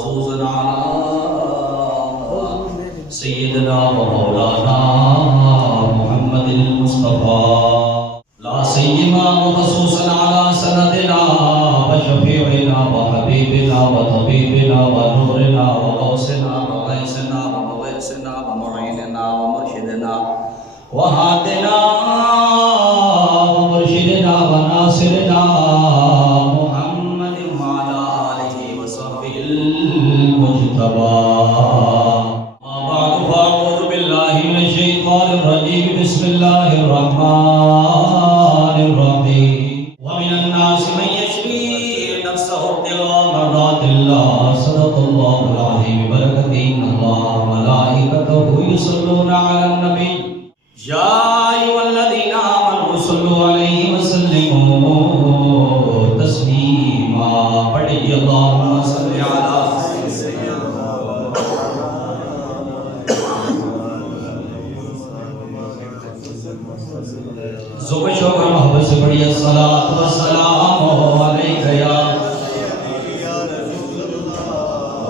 وخصوصا على سيدنا ومولانا محمد المصطفى، لا سيما وخصوصا على سندنا وشفيعنا وحبيبنا وطبيبنا ونورنا وغوثنا وغيثنا ومغيثنا ومعيننا ومرشدنا وهادنا ومرشدنا وناصرنا محمد وعلى آله وصحبه المجتبى. ما بعد فأعوذ بالله من الشيطان الرجيم. بسم الله الرحمن الرحيم. ومن الناس من يشري نفسه ابتغاء مرضات الله. صدق الله العظيم. بركة إن الله وملائكته يصلون على النبي يا أيها الذين آمنوا صلوا عليه وسلموا تسليما. پڑھیے اللهم صل على ذوق شوق اور محبت سے پڑھیے الصلاۃ والسلام علیک یا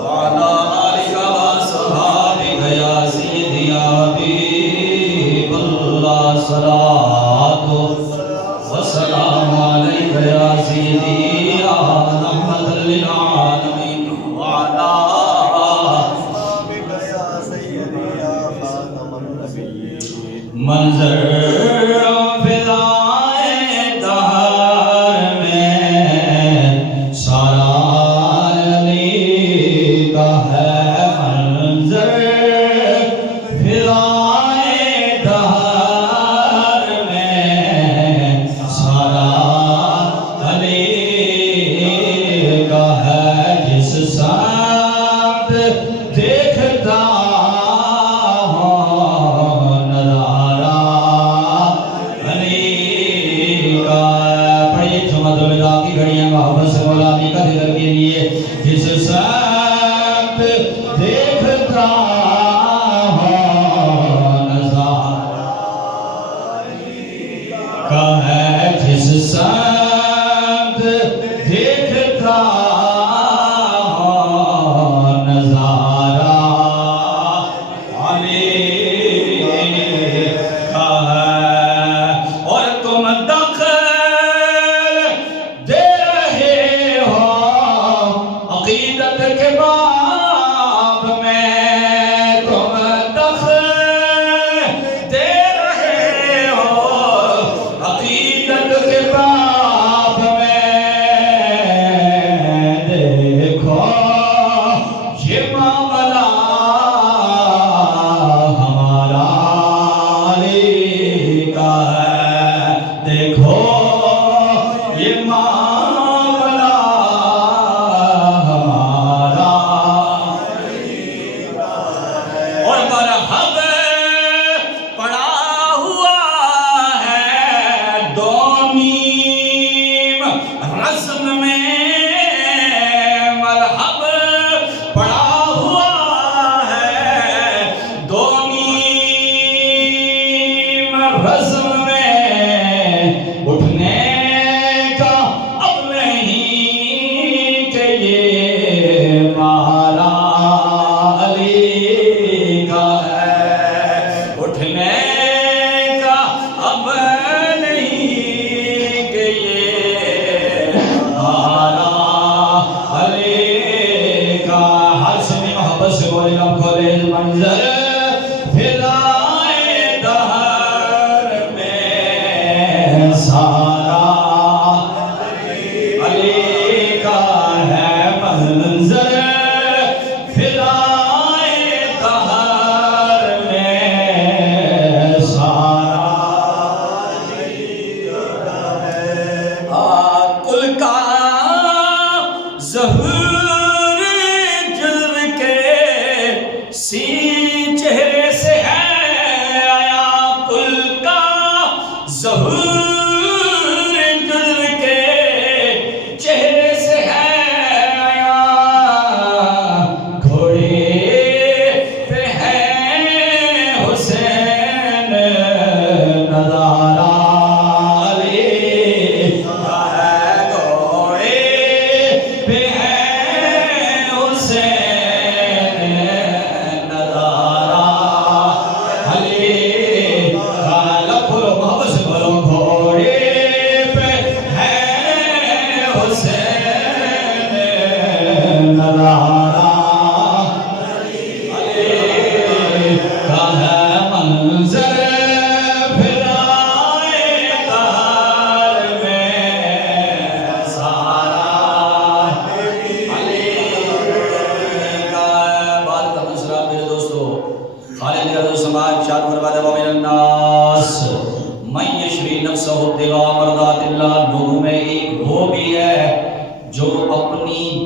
وعلی آلک وصحابک یا سیدی یا حبیب اللہ. صلاۃ والسلام علیک یا سیدی یا رحمۃ للعالمین وعلی آلک یا سیدی یا خاتم النبیین. منظر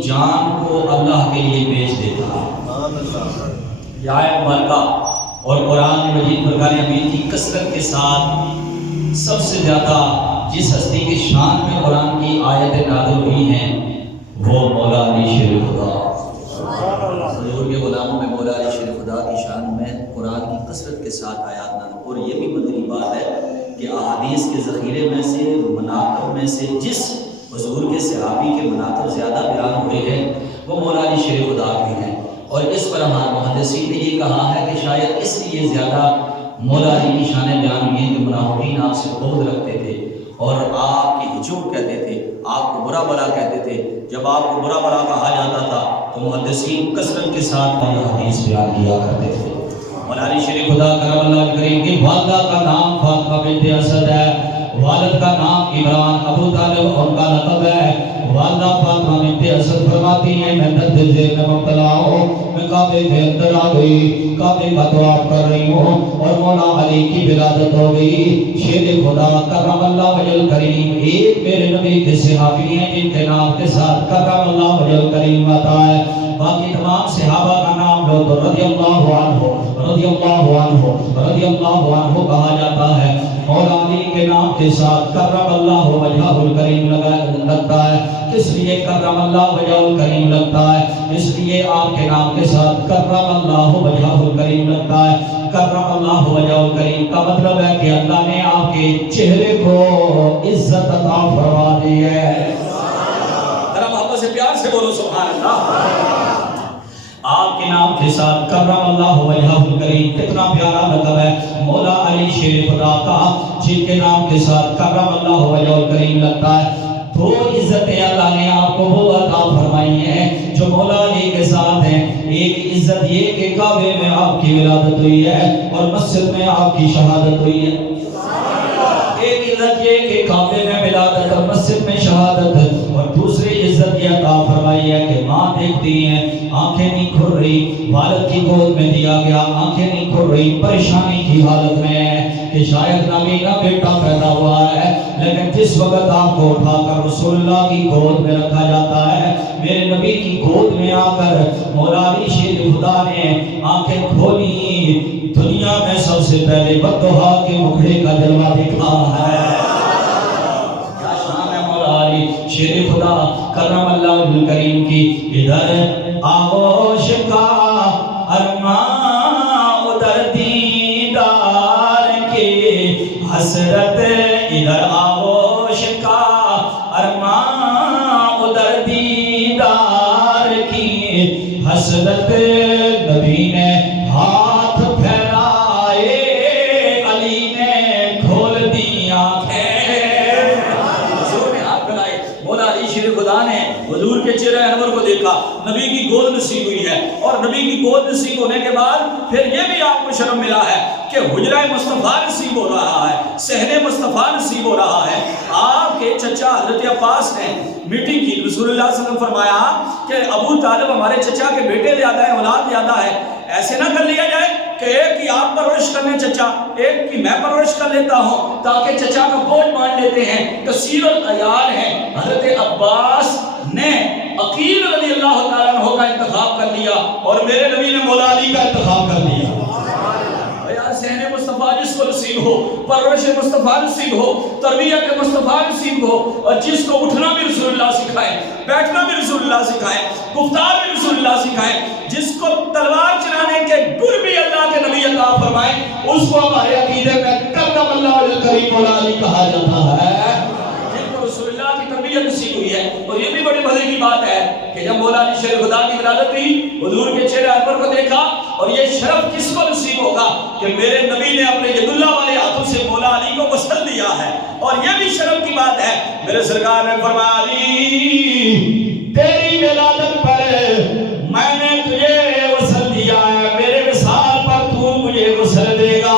جان کو اللہ کے لیے بیچ دیتا ہے۔ یہ آیت مبارکہ اور قرآن مجید فرقان حمید کی کثرت کے ساتھ سب سے زیادہ جس ہستی کی شان میں قرآن کی آیتیں نازل ہوئی ہیں وہ مولا علی شیر خدا۔ حضور کے غلاموں میں مولا علی شیر خدا کی شان میں قرآن کی کثرت کے ساتھ آیات نازل، اور یہ بھی مدنی بات ہے کہ احادیث کے ذخیرے میں سے مناقب میں سے جس حضور کے صحابی کے مناقب زیادہ بیان ہوئے ہیں وہ مولا علی شیر خدا کے ہیں، اور اس پر ہمارے محدثین نے یہ کہا ہے کہ شاید اس لیے زیادہ مولا علی کی شان بیان ہوئی کہ منافقین آپ سے بغض رکھتے تھے اور آپ کی ہجوم کہتے تھے، آپ کو برا بلا کہتے تھے۔ جب آپ کو برا بلا کہا جاتا تھا تو محدثین کثرت کے ساتھ یہ حدیث بیان کیا کرتے تھے۔ مولا علی شیر خدا کرم اللہ کریم کی والدہ کا نام فاطمہ بنت اسد ہے، والد کا نام عمران ابو طالب ان کا لقب ہے۔ والدہ فاطمہ بنت اسد فرماتی ہیں میں درد ذہن میں مبتلا ہوں، میں کعبے کے اندر آ گئی، کعبے کا طواف کر رہی ہوں اور مولا علی کی ولادت ہو گئی۔ شیر خدا کرم اللہ وجل کریم ایک میرے نبی کے صحابی ہیں جن کے نام کے ساتھ کرم اللہ وجل کریم آتا ہے، باقی تمام صحابہ کا نام لو تو رضی اللہ عنہ رضی اللہ عنہ رضی اللہ عنہ کہا جاتا ہے۔ مولا علی کے نام کے ساتھ کرم اللہ وجہ الکریم لگتا ہے، اس لیے کرم اللہ وجہ الکریم لگتا ہے، اس لیے آپ کے نام کے ساتھ کرم اللہ وجہ الکریم لگتا ہے۔ کرم اللہ وجہ الکریم کا مطلب ہے کہ اللہ نے آپ کے چہرے کو عزت عطا فرما دی ہے۔ ذرا محبت سے پیار سے بولو سبحان اللہ۔ آپ کے نام کے ساتھ کرم اللہ وجہ الکریم کتنا پیارا لقب ہے مولا علی شیر خدا کا، جن کے نام کے ساتھ کرم اللہ وجہ الکریم لگتا ہے۔ دو عزتیں اللہ نے آپ کو وہ عطا فرمائی ہیں جو مولا علی کے ساتھ ہیں۔ ایک عزت یہ کہ کعبے میں آپ کی ولادت ہوئی ہے اور مسجد میں آپ کی شہادت ہوئی ہے۔ ایک عزت یہ کہ کعبے میں ولادت اور مسجد میں شہادت، اور دوسری عزت یہ عطا فرمائی ہے کہ ماں دیکھتی ہیں آنکھیں نہیں کھل رہی، والد کی گود میں دیا گیا آنکھیں نہیں کھل رہی، پریشانی کی حالت میں ہے کہ شاید نبی کا بیٹا پیدا ہوا ہے، لیکن جس وقت آپ کو اٹھا کر رسول اللہ کی گود میں رکھا جاتا ہے، میرے نبی کی گود میں آ کر مولا علی شیر خدا نے آنکھیں کھولی، دنیا میں سب سے پہلے بددعا کے مکھڑے کا جلوہ دکھا ہے۔ کیا شان ہے مولا علی شیر خدا کرم اللہ الکریم کی۔ ادھر آغوش کا ارمان ادھر دیدار کی حسرت، ادھر آغوش کا ارمان ادھر دیدار کی حسرت، نبی نے ہاتھ پھیلائے علی نے کھول دی آنکھیں۔ حضور نے ہاتھ پھیلائے، مولا علی شیر خدا نے حضور کے چہرے انور کو دیکھا، نبی کی گود نصیب ہوئی ہے، اور نبی کی گود نصیب ہونے کے بعد پھر یہ بھی آپ کو شرم ملا ہے کہ حجرہ مصطفیٰ نصیب ہو رہا ہے، صحن مصطفیٰ نصیب ہو رہا ہے۔ آپ کے چچا حضرت عباس نے میٹنگ کی، رسول اللہ صلی اللہ علیہ وسلم فرمایا کہ ابو طالب ہمارے چچا کے بیٹے زیادہ ہیں، اولاد زیادہ ہے، ایسے نہ کر لیا جائے کہ ایک کی آپ پرورش کرنے چچا، ایک کی میں پرورش کر لیتا ہوں تاکہ چچا کا بوجھ مان لیتے ہیں، کثیر العیال ہیں۔ حضرت عباس نے عقیل رضی اللہ تعالیٰ عنہ کا انتخاب کر لیا اور میرے نبی نے مولا علی کا انتخاب کر لیا۔ یار صحن مصطفیٰ جس کو نصیب ہو، پرورش مصطفیٰ نصیب ہو، تربیت مصطفیٰ نصیب ہو، اور جس کو اٹھنا بھی رسول اللہ سکھائے، بیٹھنا بھی رسول اللہ سکھائے، گفتار بھی رسول اللہ سکھائے، جس کو تلوار چلانے کے گر بھی اللہ کے نبی عطا فرمائے، اس کو ہمارے عقیدے میں کرم اللہ الکریم مولا علی کہا جاتا ہے، جن کو رسول اللہ کی تربیت نصیب ہوئی ہے۔ اور یہ بھی بڑی مزے کی بات ہے کہ جب مولا علی شیر خدا کی ولادت ہوئی، حضور کے چہرے انور کو دیکھا، اور یہ شرف کس کو نصیب ہوگا کہ میرے نبی نے اپنے ید اللہ والے ہاتھوں سے مولا علی کو وصل دیا ہے، اور یہ بھی شرف کی بات ہے۔ میرے سرکار نے فرمایا علی تیری ولادت پر میں نے تجھے وصل دیا ہے، میرے وصال پر تو مجھے وصل دے گا،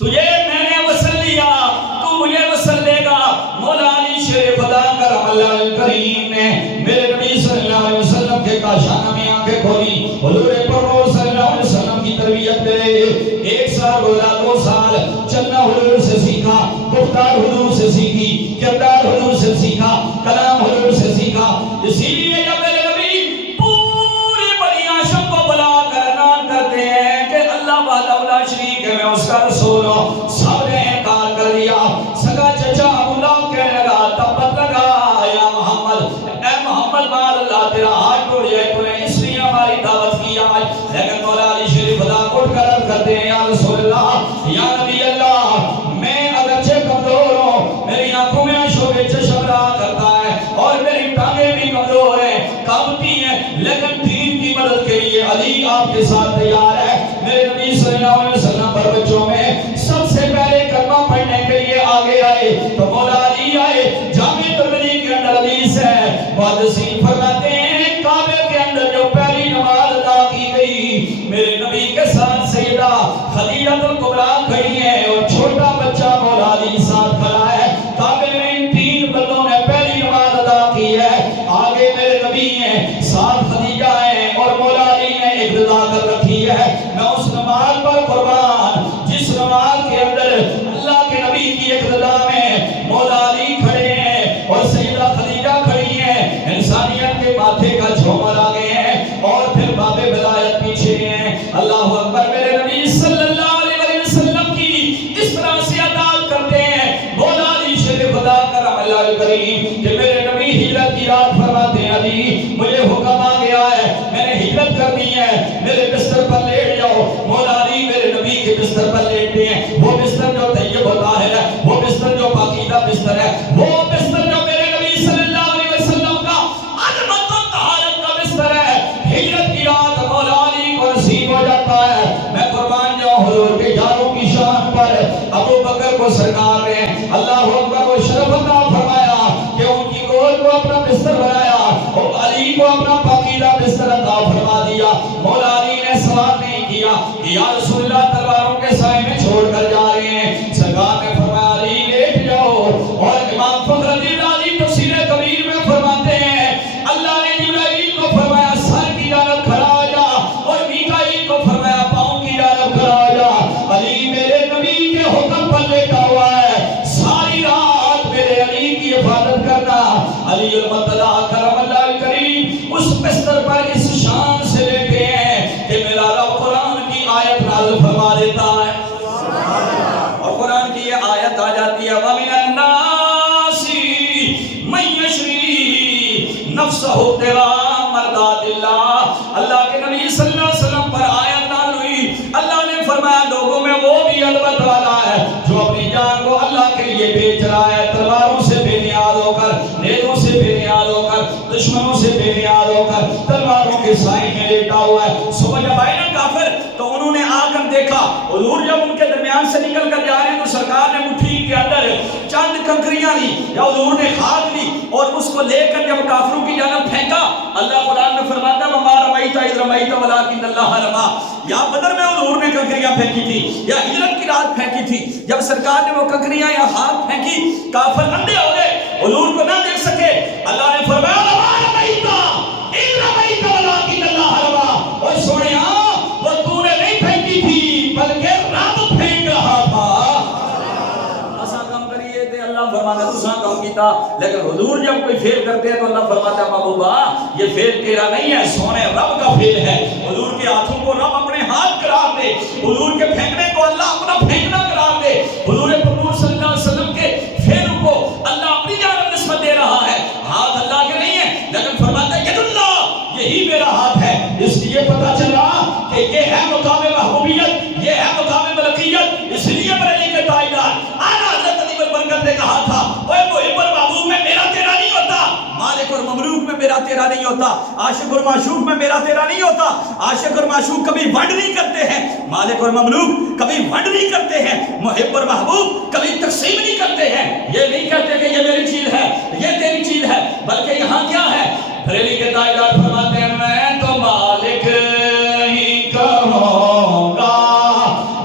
تجھے میں نے وصل دیا تو مجھے وصل دے گا۔ مولا علی شیر خدا کرم اللہ الکریم نے میرے نبی صلی اللہ علیہ وسلم کے کاشانہ میں آنکھیں کھولی، حضور پرور صلی اللہ علیہ وسلم کی تربیت میں 1 سال گزرا، 2 سال چلنا حضور سے سیکھا، گفتار حضور سے سیکھی، کردار حضور سے سیکھا، کلام حضور سے سیکھا۔ اسی لیے جب میرے نبی پوری بنی ہاشم کو بلا کر اعلان کرتے ہیں کہ اللہ وحدہ لا شریک ہے، میں اس کا رسول ہوں، سب نے انکار کر دیا۔ سگا چچا ابو لہب کہنے لگا، تبت لگا یا محمد، اے محمد مال اللہ تیرا ہاتھ ٹوٹ جائے، تو نے اس لیے ہماری دعوت کی آج۔ لیکن مولا علی شریف خدا اٹھ کر عرض کرتے ہیں، یا رسول اللہ، یا نبی اللہ، میں اگرچہ کمزور ہوں، میری آنکھوں میں شوق چشم رہا کرتا ہے اور میری ٹانگیں بھی کمزور ہیں، کانپتی ہیں، لیکن دین کی مدد کے لیے علی آپ کے ساتھ تیار ہے۔ میرے نبی صلی اللہ علیہ وسلم پر بچوں میں سب سے پہلے کلمہ پڑھنے کے لیے آگے آئے تو مولا علی آئے۔ جامع ترمذی کے اندر حدیث ہے، محدثین فرماتے ہیں کعبے کے اندر جو پہلی نماز ادا کی گئی، میرے نبی کے ساتھ سیدہ خدیجہ الکبریٰ کھڑی ہے اور چھوٹا بچہ مولا علی ساتھ کھڑا ہے۔ کعبے میں ان تین بندوں نے پہلی نماز ادا کی ہے، آگے میرے نبی ہیں، ساتھ خدیجہ ہیں اور مولا علی نے اقتدا کر رکھی ہے۔ میں اس نماز پر قربان جس نماز کے اندر اللہ کے نبی کی اقتدا میں مولا علی کھڑے ہیں اور سیدہ خدیجہ کھڑی ہیں، انسانیت کے ماتھے کا جھومر آگے ہیں اور پھر باب ولایت پیچھے ہیں۔ اللہ اکبر، میرے نبی صلی اللہ علیہ وسلم کی اس طرح سے اطاعت کرتے ہیں۔ مولا علی شریف خدا کرم اللہ کریم کہ میرے نبی ہجرت کی رات فرماتے ہیں، علی مجھے حکم آ گیا ہے، میں نے ہجرت کرنی ہے، میرے بستر پر لیٹ جاؤ۔ مولا علی میرے نبی کے بستر پر لیٹتے ہیں، وہ بستر جو طیب و طاہر ہے، وہ بستر جو پاکیزہ بستر ہے، وہ بستر جو میرے نبی صلی اللہ علیہ وسلم کا عظمت و طہارت کا بستر ہے۔ ہجرت کی رات مولا علی کو نصیب ہو جاتا ہے۔ میں قربان جاؤں حضور کے یاروں کی شان پر، ابو بکر کو سرکار نے اللہ اکبر کو شرف عطا فرمایا کہ ان کی گود کو اپنا بستر بنایا اور علی کو اپنا پاکیزہ بستر عطا فرما دیا۔ مولا علی نے سوال نہیں کیا کہ یا رسول اللہ تلواروں کے سائے میں چھوڑ کر جا رہے ہیں، سرکار نے فرمایا علی لیٹ جاؤ۔ اور امام فخر الدین رازی تفسیر کبیر میں فرماتے ہیں اللہ نے جبرائیل کو فرمایا سر کی جانب کھڑا ہو جا اور میکائیل کو فرمایا پاؤں کی جانب کھڑا ہو جا۔ علی میرے نبی کے حکم پر لیٹا ہوا ہے، ساری رات میرے علی کی حفاظت کرنا۔ علی المرتضیٰ کرم اللہ کریم اس بستر پر اس شان سے لیٹے ہیں کہ میرا رب قرآن کی آیت نازل فرما دیتا ہے اور قرآن کی یہ آیت آ جاتی ہے، وَمِنَ النَّاسِ مَن يَشْرِي نَفْسَهُ ابْتِغَاءَ مَرْضَاتِ اللَّهِ۔ اللہ کے نبی صلی اللہ علیہ وسلم پر آیت نازل ہوئی، اللہ نے فرمایا لوگوں میں وہ بھی البت والا ہے جو اپنی جان کو اللہ کے لیے بیچ رہا ہے، تلواروں سے بے نیاز ہو کر، نیزوں سے بے نیاز ہو کر، دشمنوں سے بے نیاز ہو کر تلواروں کے سائے میں لیٹا ہوا ہے۔ صبح جب آئے نا کافر تو انہوں نے آ کر دیکھا، حضور جب ان کے درمیان سے نکل کر جا رہے ہیں تو سرکار نے مٹھی کے اندر چند کنکریاں لی یا حضور نے خاک لی اور اس کو لے کر جب کافروں کی جانب پھینکا، اللہ قرآن میں فرماتا ہے وَمَا رَمَيْتَ إِذْ رَمَيْتَ وَلَٰكِنَّ اللَّهَ رَمَىٰ۔ یا بدر میں حضور نے کنکریاں پھینکی تھی یا ہجرت کی رات پھینکی تھی، جب سرکار نے وہ کنکریاں یا خاک پھینکی کافر اندھے ہو گئے، حضور کو نہ دیکھ سکے۔ اللہ نے فرمایا وَمَا رَمَيْتَ إِذْ رَمَيْتَ وَلَٰكِنَّ اللَّهَ رَمَىٰ۔ اور سوڑیا وہ تو نے نہیں پھینکی تھی بلکہ رب پھینک رہا تھا۔ اساں کام کریے تے اللہ فرماتا تساں کام کیتا، لیکن حضور جب کوئی فیل کرتے ہیں تو اللہ فرماتا ہے محبوبہ یہ فیل تیرا نہیں ہے، سونے رب کا فیل ہے۔ حضور کے ہاتھوں کو رب اپنے ہاتھ قرار دے، حضور کے پھینکنے کو اللہ اپنا پھینکنا قرار دے، حضور پاک صلی اللہ علیہ وسلم کے فیلوں کو اللہ اپنی جانب نسبت دے رہا ہے۔ ہاتھ اللہ کے نہیں ہے لیکن فرماتا ہے ید اللہ، یہی میرا ہاتھ ہے۔ اس لیے پتا چلا کہ یہ ہے مقام محبوبیت، یہ ہے مقام ملکیت۔ اس لیے بریلی کے تاجدار اعلیٰ حضرت علی برکت نے کہا تھا اوے محب اور محبوب میں میرا تیرا نہیں ہوتا، مالک اور مملوک میں میرا تیرا نہیں ہوتا، عاشق اور معشوق میں میرا تیرا نہیں ہوتا۔ عاشق اور معشوق کبھی ونڈ نہیں کرتے ہیں، مالک اور مملوک کبھی ونڈ نہیں کرتے ہیں، محب اور محبوب کبھی تقسیم نہیں کرتے ہیں۔ یہ نہیں کہتے کہ یہ میری چیز ہے یہ تیری چیز ہے، بلکہ یہاں کیا ہے؟ بریلی کے تاجدار فرماتے ہیں میں تو مالک ہی کہوں گا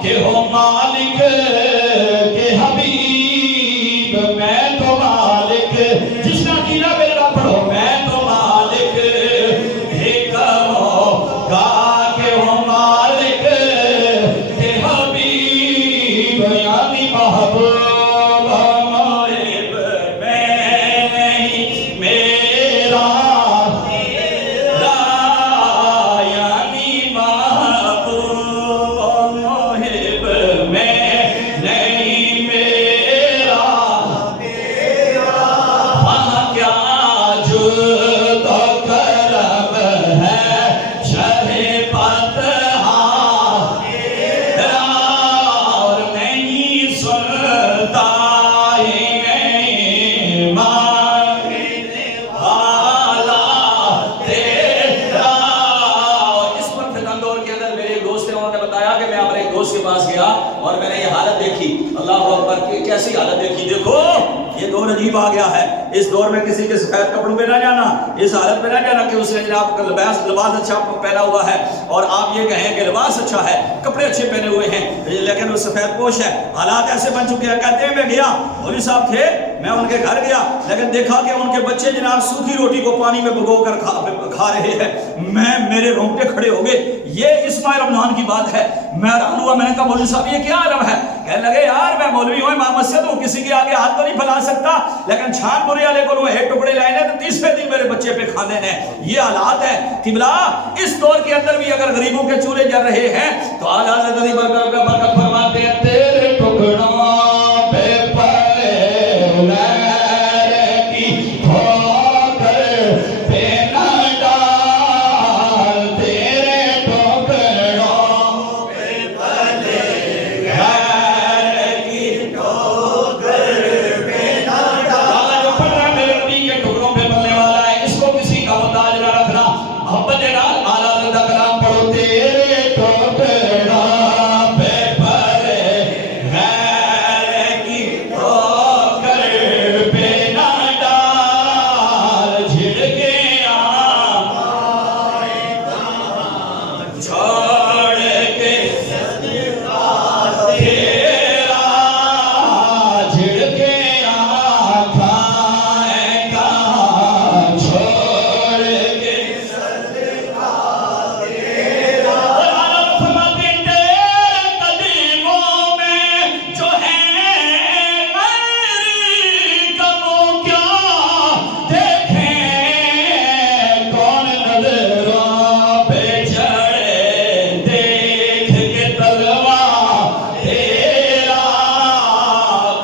کہ ہو مالک کے حبیب، میں تو مالک، جس کا قیلہ میرا پڑھو، میں تو مالک ہی کہوں گا کہ ہو مالک کے حبیب، یعنی محبوب محب میں نہیں میرا کیسی حالت دیکھی. دیکھو یہ دور عجیب آ گیا ہے. اس دور میں کسی کے سفید کپڑوں پہ نہ جانا, اس حالت پہ نہ جانا کہ اس نے جناب لباس اچھا پہنا ہوا ہے اور آپ یہ کہیں کہ لباس اچھا ہے, کپڑے اچھے پہنے ہوئے ہیں, لیکن وہ سفید پوش ہے. حالات ایسے بن چکے ہیں. کہتے ہیں میں گیا, مولوی صاحب تھے, میں ان کے گھر گیا, لیکن دیکھا کہ ان کے بچے جناب سوکھی روٹی کو پانی میں بھگو کر کھا رہے ہیں. میرے رونگٹے کھڑے ہو گئے. یہ اس ماہ رمضان کی بات ہے. میں حیران ہوا, میں نے کہا مولوی صاحب یہ کیا عالم ہے؟ کہنے لگے یار میں مولوی ہوں, امام مسجد ہوں, کسی کے آگے ہاتھ تو نہیں پھیلا سکتا, لیکن چھان برے والے کو ایک ٹکڑے لائے نے تو تیسرے دن میرے بچے پہ کھانے نے. یہ حالات ہے. قبلہ اس دور کے اندر بھی اگر غریبوں کے چولہے جل رہے ہیں تو اعلیٰ حضرت برکت فرماتے ہیں تیرے ٹکڑوں پہ پڑے غیر کی ٹھوکر پہ نہ ڈال, تیرے ٹکڑوں پہ پڑے غیر کی ٹھوکر پہ نہ ڈال. جو پڑھ رہا ہے میرے نبی کے ٹکڑوں پہ پڑنے والا ہے, اس کو کسی کا محتاج نہ رکھنا. محبت کے نال اعلیٰ حضرت کلام پڑھو تیرے ٹکڑوں پہ پڑے غیر کی ٹھوکر پہ نہ ڈال, جھڑکے چھوڑ کے صدقہ تیرا, جھڑکے کھائے گا چھوڑ کے صدقہ تیرا. اور اعلیٰ فرماتے ہیں تیرے قدموں میں جو ہے میری کموں کیا دیکھیں, کون نظروں پہ چڑھے دیکھ کے تلوار تیرا,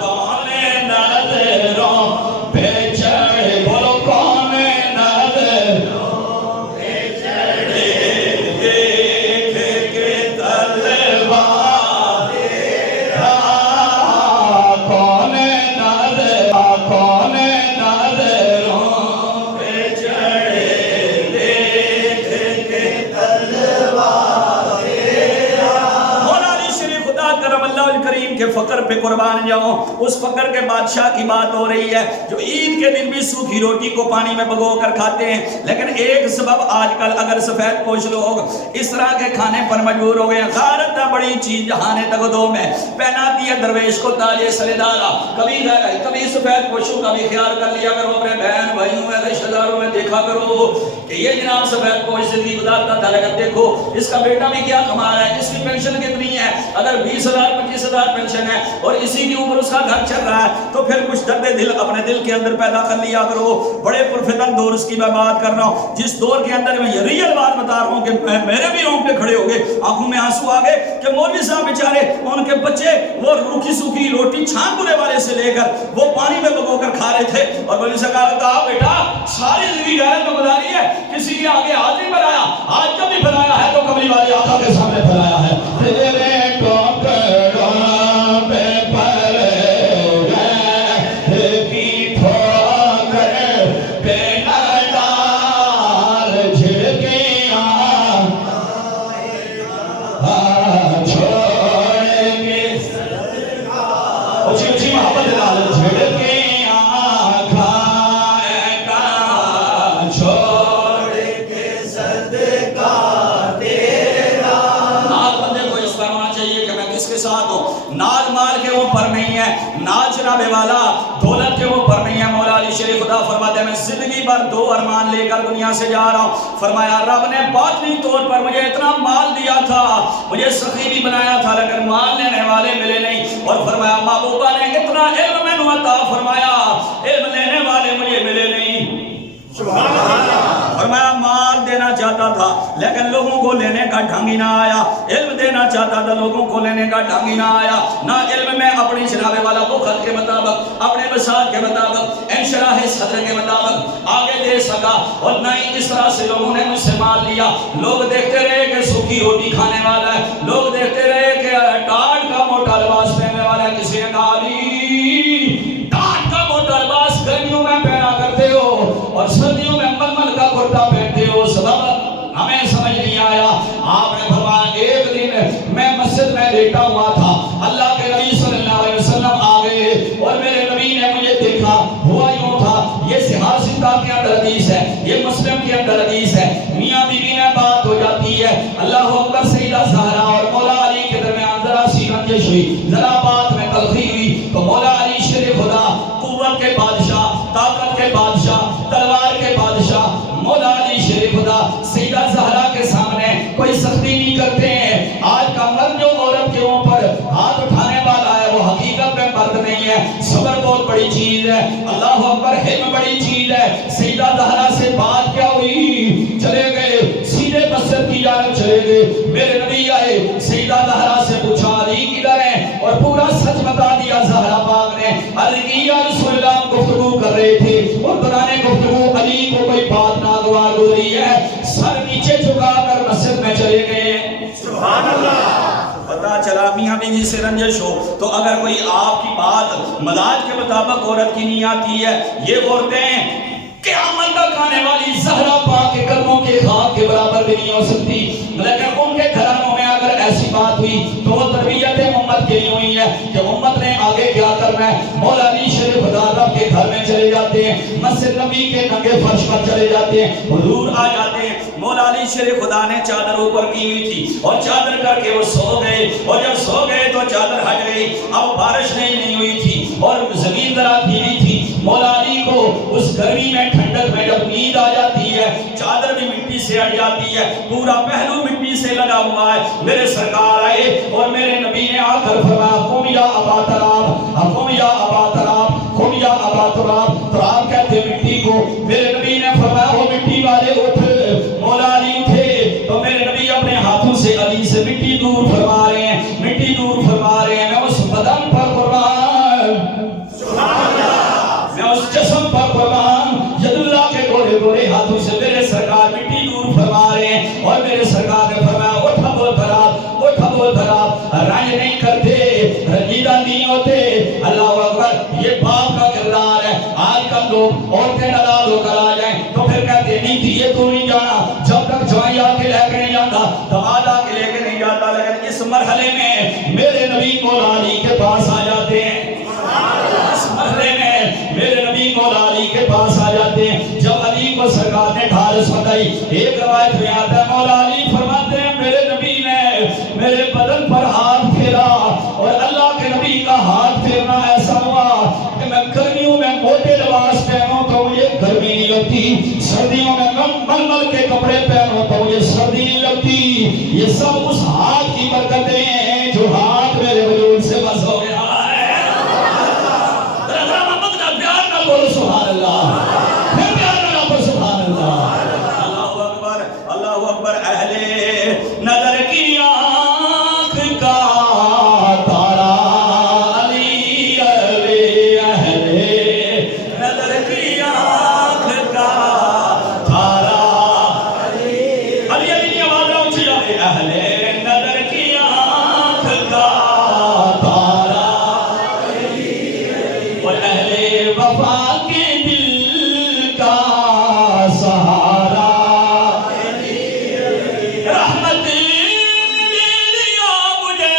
کون نظروں پہ چڑھے, بولو کون نظروں پہ چڑھے دیکھ کے تلوار تیرا, کون نظروں پہ چڑھے دیکھ کے تلوار تیرا. مولا علی شریف خدا کرم اللہ الکریم کے فقر پہ قربان جاؤں. اس فقر کے بادشاہ کی بات ہو رہی ہے جو عید کے دن بھی سوکھی روٹی کو پانی میں بھگو کر کھاتے ہیں. لیکن ایک سبب آج کل اگر سفید پوش لوگ اس طرح کے کھانے پر مجبور ہو گئے. غارت نہ بڑی چیز جہانے تگدوں میں پہناتی ہے درویش کو تاج سردارا. کبھی سفید پوشوں کا بھی خیال کر لیا کرو, اپنے بہن بھائیوں میں رشتہ داروں میں دیکھا کرو کہ یہ جناب سفید پوش زندگی گزارتا تھا, لیکن دیکھو اس کا بیٹا بھی کیا کما رہا ہے, اس کی پینشن کتنی ہے, اگر 20,000 25,000 پینشن ہے اور اسی کے اوپر اس کا گھر چل رہا ہے تو پھر کچھ درد دل اپنے دل کے اندر پیدا کر لیا کرو. بڑے پرفتن دور اس کی میں بات کر رہا ہوں, جس دور کے اندر میں یہ ریئل بات بتا رہا ہوں کہ میرے بھی رونگٹے کھڑے ہو گئے, آنکھوں میں آنسو آ گئے کہ مولوی صاحب بیچارے ان کے بچے وہ روکھی سوکھی روٹی چھان برے والے سے لے کر وہ پانی میں بھگو کر کھا رہے تھے. اور مولوی صاحب نے کہا بیٹا ساری زندگی غیرت میں گزاری ہے, کسی کے آگے ہاتھ نہیں بنایا, آج جب بھی بنایا ہے تو کملی والے آقا کے سامنے بنایا ہے. تیرے ٹکڑوں پہ پڑے غیر کی ٹھوکر پہ نہ ڈال, جھڑکے چھوڑ کے صدقہ, اچھی اچھی محبت ڈال, جھڑکے کھائے گا چھوڑ کے صدقہ تیرا. ناز بندے کو اس پر ہونا چاہیے کہ میں کس کے ساتھ ہوں. ناز مال کے اوپر نہیں ہے, ناز جناب والا دولت کے اوپر نہیں ہے. مولا علی شریف خدا فرماتے ہیں میں زندگی بھر 2 ارمان لے کر دنیا سے جا رہا ہوں. فرمایا رب نے باطنی طور پر مجھے اتنا مال دیا تھا, مجھے سخی بھی بنایا تھا, لیکن مال لینے والے ملے نہیں. اور فرمایا محبوبہ نے اتنا علم میں عطا فرمایا, علم لینے والے مجھے ملے نہیں. سبحان اللہ. فرمایا مال دینا چاہتا تھا لیکن لوگوں کو لینے کا ڈھنگ ہی نہ آیا, علم دینا چاہتا تھا لوگوں کو لینے کا ڈھنگ ہی نہ آیا. نہ علم میں اپنی جناب والا بخل کے مطابق, اپنے وسعت کے مطابق, انشراح صدر کے مطابق آگے دے سکا, اور نہ ہی اس طرح سے لوگوں نے مجھ سے مال لیا. لوگ دیکھتے رہے کہ سوکھی روٹی کھانے والا ہے, لوگ دیکھتے رہے کہ ٹاٹ کا موٹا لباس پہننے والا ہے. کسی نے کہا ٹاٹ کا موٹا لباس گرمیوں میں پہنا کرتے ہو اور سردیوں میں ململ کا کرتا پہنتے ہو, سبب ہمیں سمجھ نہیں آیا. آپ نے فرمایا ایک دن میں مسجد میں لیٹا ہوا تھا, اللہ کے نبی صلی اللہ علیہ وسلم آ گئے, بڑی چیز ہے، اللہ اکبر، علم بڑی چیز ہے۔ سیدہ زہرا سے بات کیا ہوئی؟ چلے گئے سیدھے مسجد کی جانب چلے گئے، میرے نبی آئے، سیدہ زہرا سے پوچھا علی کدھر ہے، اور پورا سچ بتا دیا زہرا پاک نے۔ عرض کی یا رسول اللہ، ہم گفتگو کر رہے تھے اور دوران گفتگو علی کو کوئی بات ناگوار گزری ہے، سر نیچے جھکا کر مسجد میں چلے گئے۔ سبحان اللہ۔ پتا چلا میاں بیوی سے رنجش ہو تو اگر کوئی آپ کی بات مزاج کے مطابق عورت کی نہیں آتی ہے، یہ عورتیں قیامت تک آنے والی زہرا پاک کے قدموں کے خاک کے برابر بھی نہیں ہو سکتی، لیکن ان کے گھرانوں میں اگر ایسی بات ہوئی تو وہ تربیت امت کے لیے ہوئی ہے کہ امت نے آگے کیا کرنا ہے۔ مولا علی شریف خدا رب کے گھر میں چلے جاتے ہیں، مسجد نبی کے ننگے فرش پر چلے جاتے ہیں، حضور آ جاتے ہیں۔ مولا علی شریف خدا نے چادر اوپر کی ہوئی تھی اور چادر کر کے وہ سو گئے، اور جب سو گئے تو چادر ہٹ گئی، اب بارش نہیں ہوئی تھی اور زمین ذرا بھیگی تھی۔ مولا علی کو اس گرمی میں ٹھنڈک میں جب نیند آ جاتی ہے، چادر بھی مٹی سے ہٹ جاتی ہے، پورا پہلو مٹی سے لگا ہوا ہے۔ میرے سرکار آئے اور میرے نبی نے آ کر فرمایا قم یا ابا تراب، قم یا ابا تراب، قم یا ابا تراب۔ تراب کہتے مٹی کو۔ میرے نبی نے فرمایا وہ مٹی والے اٹھ۔ مولا علی اٹھے تو میرے نبی اپنے ہاتھوں سے علی سے مٹی دور فرما رہے ہیں، مٹی دور فرما رہے ہیں۔ میں اس بدن پر قربان، میں اس جسم پر قربان، ید اللہ کے گورے گورے ہاتھوں سے میرے سرکار مٹی دور فرما رہے ہیں، اور میرے سرکار نے فرمایا اٹھا بول خراب، اٹھا بول خراب، رنج نہیں کرتے، رنجیدہ نہیں ہوتے۔ اللہ اکبر، یہ باپ کا کردار ہے۔ آج کل لوگ عورتیں ناراض ہو کر آ جائیں تو پھر کہتے نہیں تھی یہ تو نہیں جانا، جب تک جوائی آ کے لے کے نہیں جاتا، دماد آ کے لے کے نہیں جاتا۔ لیکن اس مرحلے میں میرے نبی مولا علی کے پاس آ جاتے ہیں، اس مرحلے میں میرے نبی مولا علی کے پاس آ جاتے ہیں۔ جب علی کو سرکار نے ڈھارس بتائی، ایک روایت میں آتا ہے مولا علی فرماتے ہیں میرے نبی نے میرے بدن پر ہاتھ پھیرا، اور اللہ کے نبی کا ہاتھ پھیرنا ایسا ہوا کہ میں گرمیوں میں موٹے لباس پہنوں تو مجھے گرمی نہیں لگتی، سردیوں میں ململ کے کپڑے پہنوں تو مجھے سردی نہیں لگتی۔ یہ سب اس ہاتھ کی برکتیں ہیں جو ہاتھ میرے وجود سے بس ہو گیا ہے۔ بولو سبحان اللہ، پھر پیار نہ بولو سبحان اللہ۔ اللہ اکبر، اللہ اکبر۔ اہل نظر کی آنکھ کا تارا علی، اہل نظر کی آنکھ کا تارا علی، علی علی کی آواز اونچی جائے، اہل نظر کی آنکھ کا تارا علی، اور اہل وفا کے دل کا سہارا، رحمت دیا مجھے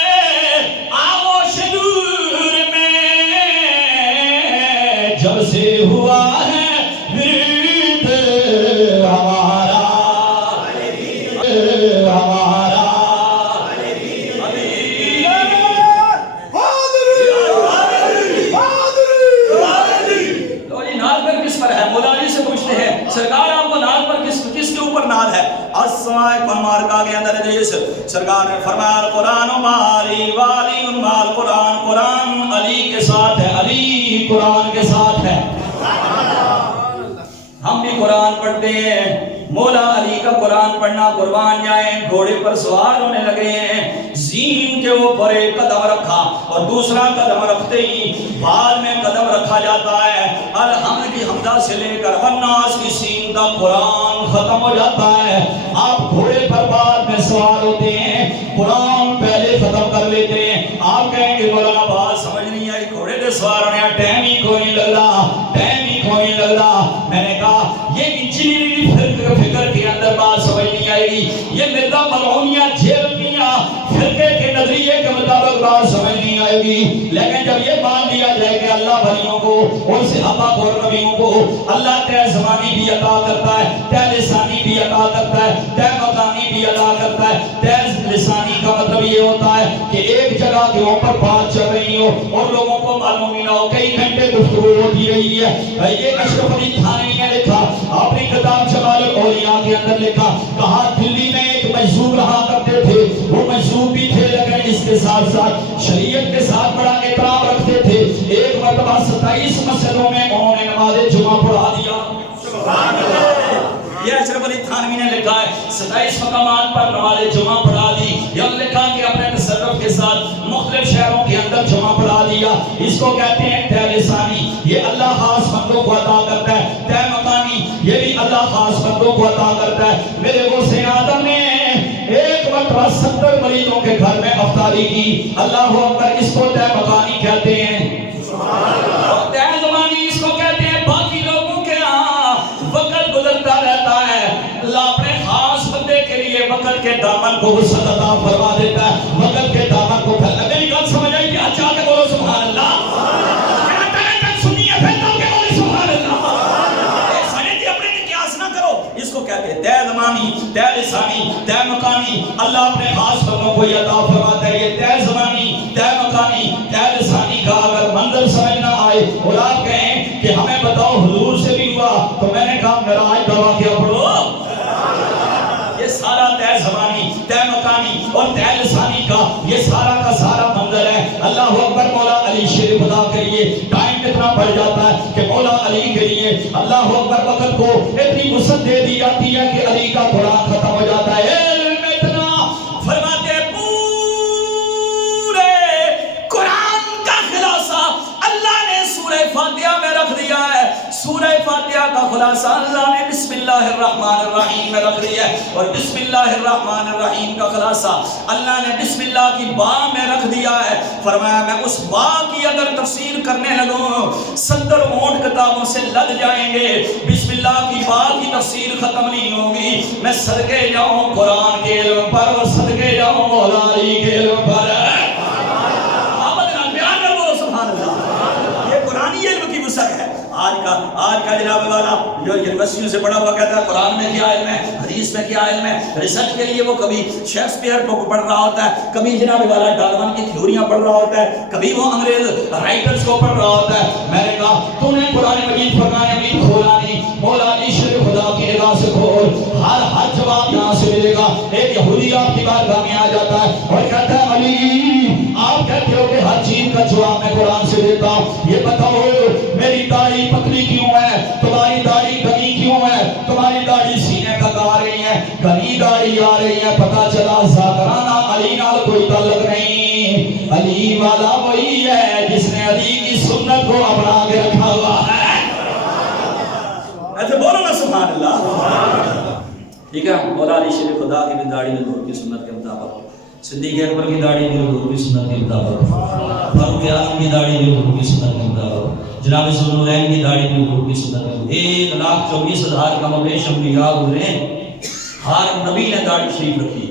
آغوش نور میں، جب سے ہوا ہے ورد ہمارا، ہمارا مولا علی سے پوچھتے ہیں سرکار آپ کو ناز پر کس کے اوپر ناز ہے؟ السماء قمار کا کے اندر جیس سرکار نے فرمایا قرآن مالی والی مال قرآن، قرآن علی کے ساتھ ہے، علی قرآن کے ساتھ ہے۔ ہم بھی قرآن پڑھتے ہیں، مولا علی کا قرآن پڑھنا قربان جائیں۔ گھوڑے پر سوار ہونے لگے ہیں، زین کے اوپر ایک قدم رکھا اور دوسرا قدم رکھتے ہی بعد میں قدم رکھا جاتا ہے، الحمد کی حمدہ سے لے کر والناس کی سین تک قرآن ختم ہو جاتا ہے۔ آپ گھوڑے پر بعد میں سوار ہوتے ہیں، قرآن پہلے ختم کر لیتے ہیں۔ آپ کہیں گے مولانا بات سمجھ نہیں آئی، گھوڑے پہ سوار ہونے کا ٹائم ہی کوئی نہیں لگ رہا، ٹائم ہی کوئی نہیں لگ رہا۔ میں نے کہا یہ انجینئرنگ فکر کے اندر بات سمجھ نہیں آئے گی، یہ مرزا ملعونیہ جھیلمیہ فرقے کے نظریے کے مطابق بات سمجھ نہیں آئے گی۔ لیکن جب یہ مان لیا جائے کہ اللہ بھلیوں کو اور صحابہ کو اور نبیوں کو اللہ تہ زمانی بھی عطا کرتا ہے، تہ لسانی بھی عطا کرتا ہے، تہ مکانی بھی عطا کرتا ہے۔ تہ لسانی کا مطلب یہ ہوتا ہے کہ ایک جگہ کے اوپر بات چل رہی ہو اور لوگوں کو معلوم ہی نہ ہو، کئی گھنٹے گفتگو ہوتی رہی ہے۔ یہ اشرف علی تھانوی نے لکھا اپنی کتاب جمال الاولیاء کے اندر لکھا، کہا دلی میں ایک مجذوب رہا کرتے تھے، وہ مجذوب بھی تھے لیکن اس کے ساتھ ساتھ شریعت کے ساتھ بڑا احترام رکھتے تھے۔ ایک مرتبہ 27 مسجدوں میں انہوں نے نماز جمعہ پڑھا دیا. یہ اشرف علی تھانوی نے لکھا ہے 27 مقامات پر نماز جمعہ پڑھا دی. یہ لکھا کہ اپنے تصرف کے ساتھ مختلف شہروں کے اندر جمعہ پڑھا دیا. اس کو کہتے ہیں طے لسانی. یہ اللہ خاص بندوں کو عطا کرتا ہے. طے مکانی یہ بھی اللہ خاص بندوں کو عطا کرتا ہے. میرے غوث اعظم نے ایک مرتبہ 70 مریضوں کے گھر میں افطاری کی. اللہ اکبر. اس کو طے مکانی کہتے ہیں. اور طے زمانی اس کو کہتے ہیں. باقی لوگوں کے ہاں وقت گزرتا رہتا ہے. اللہ اپنے خاص بندے کے لیے وقت کے دامن کو وسعت عطا فرما دیتا ہے. وقت کے دامن کو پھیلا. میری بات سمجھ آئی کہ اچھا کے بولو سبحان اللہ. اس کو کہتے ہیں طے زمانی، طے لسانی، طے مکانی. اللہ اپنے خاص بندوں کو یہ عطا فرماتا ہے. یہ طے زمانی، طے مکانی، طے لسانی کا اگر منظر سمجھ نہ آئے اور آپ کہیں کہ ہمیں بتاؤ حضور سے بھی ہوا، تو میں نے کہا معراج کا واقعہ پڑھو. یہ سارا طے زمانی، طے مکانی اور طے لسانی کا یہ سارا کا سارا منظر ہے. اللہ اکبر. مولا علی شریف ادا کریے. ٹائم اتنا بڑھ جاتا ہے کہ مولا علی کے لیے اللہ اکبر وقت کو اتنی وسعت دے دی جاتی ہے کہ علی کا قرآن ختم ہو جاتا ہے. علم اتنا فرماتے پورے قرآن کا خلاصہ اللہ نے سورہ فاتحہ میں رکھ دیا ہے. سورہ فاتحہ کا خلاصہ اللہ نے بسم اللہ الرحمن الرحیم میں رکھ دیا ہے. اور بسم اللہ الرحمن الرحیم کا خلاصہ اللہ نے بسم اللہ کی با میں رکھ دیا ہے. فرمایا میں اس با کی اگر تفسیر کرنے لگوں 70 اونٹ کتابوں سے لد جائیں گے. بسم اللہ کی با کی تفسیر ختم نہیں ہوگی. میں صدقے جاؤں قرآن کے علم پر اور صدقے جاؤں مولا علی کے علم پر. یہ قرآنی علم کی وسعت ہے. آج کا جناب والا جو یونیورسٹیوں سے پڑھا ہوا کہتا ہے قرآن میں کیا علم ہے، حدیث میں کیا علم ہے. ریسرچ کے لیے وہ کبھی شیکسپیئر کو پڑھ رہا ہوتا ہے، کبھی جناب والا ڈارون کی تھیوریاں پڑھ رہا ہوتا ہے، کبھی وہ انگریز رائٹرز کو پڑھ رہا ہوتا ہے. میں نے کہا تو نے قرآن مجید فرقان حمید کھولا نہیں. مولا علی شریف خدا کی نگاہ سے کھول. ہر جواب یہاں سے ملے گا. ایک یہودی آپ کی بارگاہ میں آ جاتا ہے اور کہتا ہے علی آپ کہتے ہو کہ ہر چیز کا جواب میں قرآن سے دیتا ہوں. یہ بتاؤ میری داڑھی پتلی کیوں ہے، تمہاری داڑھی گھنی کیوں ہے، تمہاری داڑھی سینے تک آ رہی ہے، گھنی داڑھی آ رہی ہے. پتا چلا ذاکرانہ علی نال کوئی تعلق نہیں. علی والا وہی ہے جس نے علی کی سنت کو اپنا کے رکھا ہوا ہے. ایسے بولو نا سبحان اللہ. ٹھیک ہے. مولا علی شریف خدا کی بھی داڑھی حضور کی سنت کے مطابق، صدیق اکبر کی داڑھی بھی حضور کی سنت کے مطابق، فاروق اعظم کی داڑھی بھی حضور کی سنت کے مطابق، جناب ذوالنورین کی داڑھی بھی حضور کی سنت کے مطابق. 1,24,000 کم و بیش انبیاء گزرے، ہر نبی نے داڑھی شریف رکھی.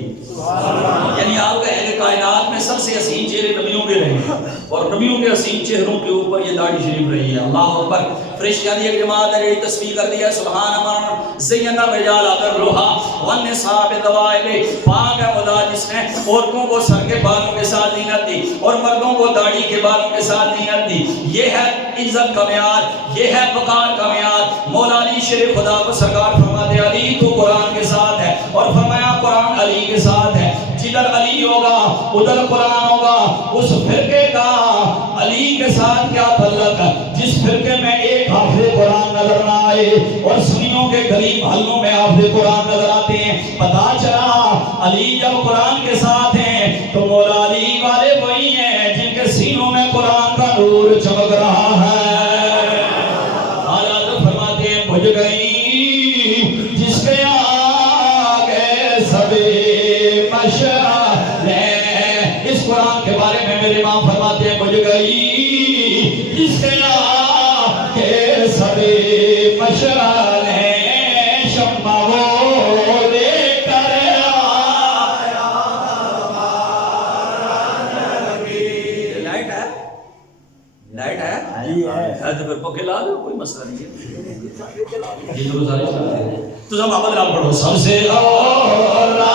یعنی آپ کہیں کہ کائنات میں سب سے حسین چہرے نبیوں کے رہے ہیں اور نبیوں کے حسین چہروں کے اوپر یہ داڑھی شریف رہی ہے. اللہ اکبر. فرشتیاں دی ایک جماعت ہے جو تسبیح کر دیا سبحان من زین الرجال بالروحا والنساء بالدوائب. پاک ہے خدا جس نے عورتوں کو سر کے بالوں کے ساتھ زینت دی اور مردوں کو داڑھی کے بالوں کے ساتھ زینت دی. یہ ہے عزت کا معیار، یہ ہے وقار کا معیار. مولا علی شریف خدا کو سرکار فرماتے علی تو قرآن کے ساتھ ہے اور فرمایا قرآن علی کے ساتھ ہے. جدھر علی ہوگا ادھر قرآن ہوگا. اس فرقے کا علی کے ساتھ کیا تعلق ہے جس فرقے میں ایک حافظ قرآن نظر نہ آئے اور سنیوں کے غریب محلوں میں حافظ قرآن نظر آتے ہیں. پتا چلا علی جب قرآن کے ساتھ ہیں تو مولا علی والے وہی ہیں جن کے سینوں میں قرآن کا نور چمک رہا ہے. حالات فرماتے ہیں بجھ گئی جس کے آگے سبھی اس قرآن کے بارے میں میرے امام فرماتے ہیں بجھ گئی جس کے آگے سبھی مشعلیں شمع وہ لے کر آیا ہمارا نبی. لائٹ ہے، لائٹ ہے تو پھر پکے لا دو، کوئی مسئلہ نہیں ہے. یہ تو سارے تو سب محمد نام پڑھو. سب سے اولا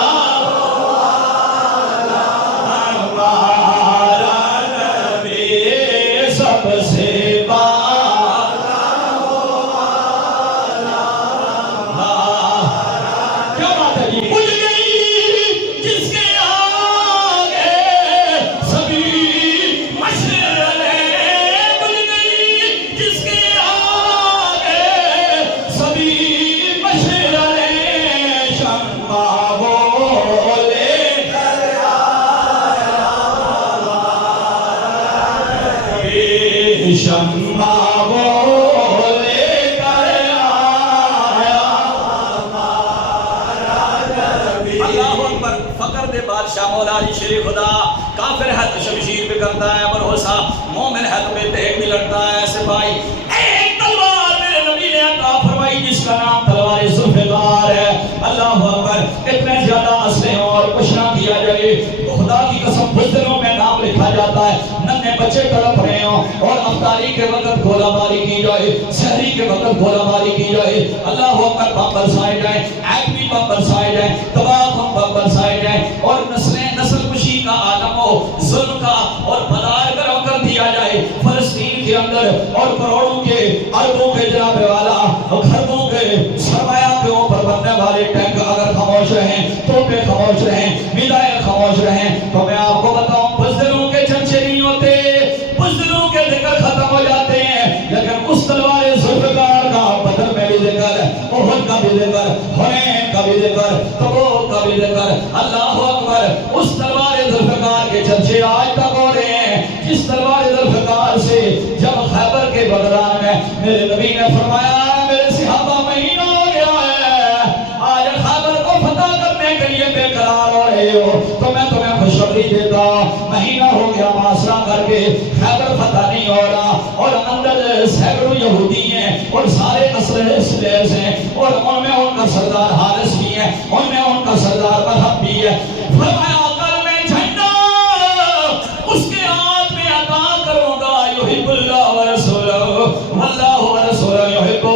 مولا علی شیر خدا کافر ہے تو شمشیر بھی کرتا ہے بھروسہ، مومن ہے تو بے دیکھ بھی لڑتا ہے سپاہی۔ ایک تلوار میرے نبی نے عطا فرمائی جس کا نام تلوار ذوالفقار ہے۔ اللہ اکبر، اتنے زیادہ اسلحے اور کچھ نہ کیا جائے تو خدا کی قسم بزدلوں میں نام لکھا جاتا ہے، ننھے بچے تڑپ رہے ہوں اور افطاری کے وقت گولہ باری کی جائے، سحری کے وقت گولہ باری کی جائے، اللہ اکبر بم برسائے جائیں، ایٹمی بم برسائے جائیں، تباہ بم برسائے جائیں اور نسل کشی کا عالم ہو، ظلم کا اور بازار گرم کر دیا جائے فلسطین کے اندر، اور کروڑوں کے اربوں کے جناب والا خربوں کے سرمایہ کے اوپر بننے والے ٹینک اگر خاموش رہیں، توپیں خاموش رہیں، میزائل خاموش رہیں، تو میں آپ کو بتاؤں بزدلوں کے چرچے نہیں ہوتے، بزدلوں کے ذکر ختم ہو جاتے ہیں، لیکن اس تلوار ذوالفقار کا بدر میں بھی ذکر، احد کا بھی ذکر، حنین کا بھی ذکر، تبوک کا بھی ذکر، اللہ اکبر، اس تلوار ذوالفقار کے چرچے آج تک ہو رہے ہیں، جس تلوار ذوالفقار سے جب خیبر کے بدران میں میرے نبی نے فرمایا میرے صحابہ مہینہ ہو گیا ہے، آج خیبر کو فتح کرنے کے لیے بے قرار ہو رہے ہو تو میں تمہیں خوشخبری دیتا، مہینہ ہو گیا محاصرہ کر کے خیبر فتح نہیں ہو رہا، اور اندر سینکڑوں یہودی ہیں اور سارے اسلحے سلیس ہیں، اور ان میں ان کا سردار حارث بھی ہے، ان میں ان کا سردار مذہب بھی ہے۔ فرمایا کل میں جھنڈا اس کے ہاتھ میں عطا کروں گا، یحب اللہ ورسولہ واللہ ورسولہ یحب،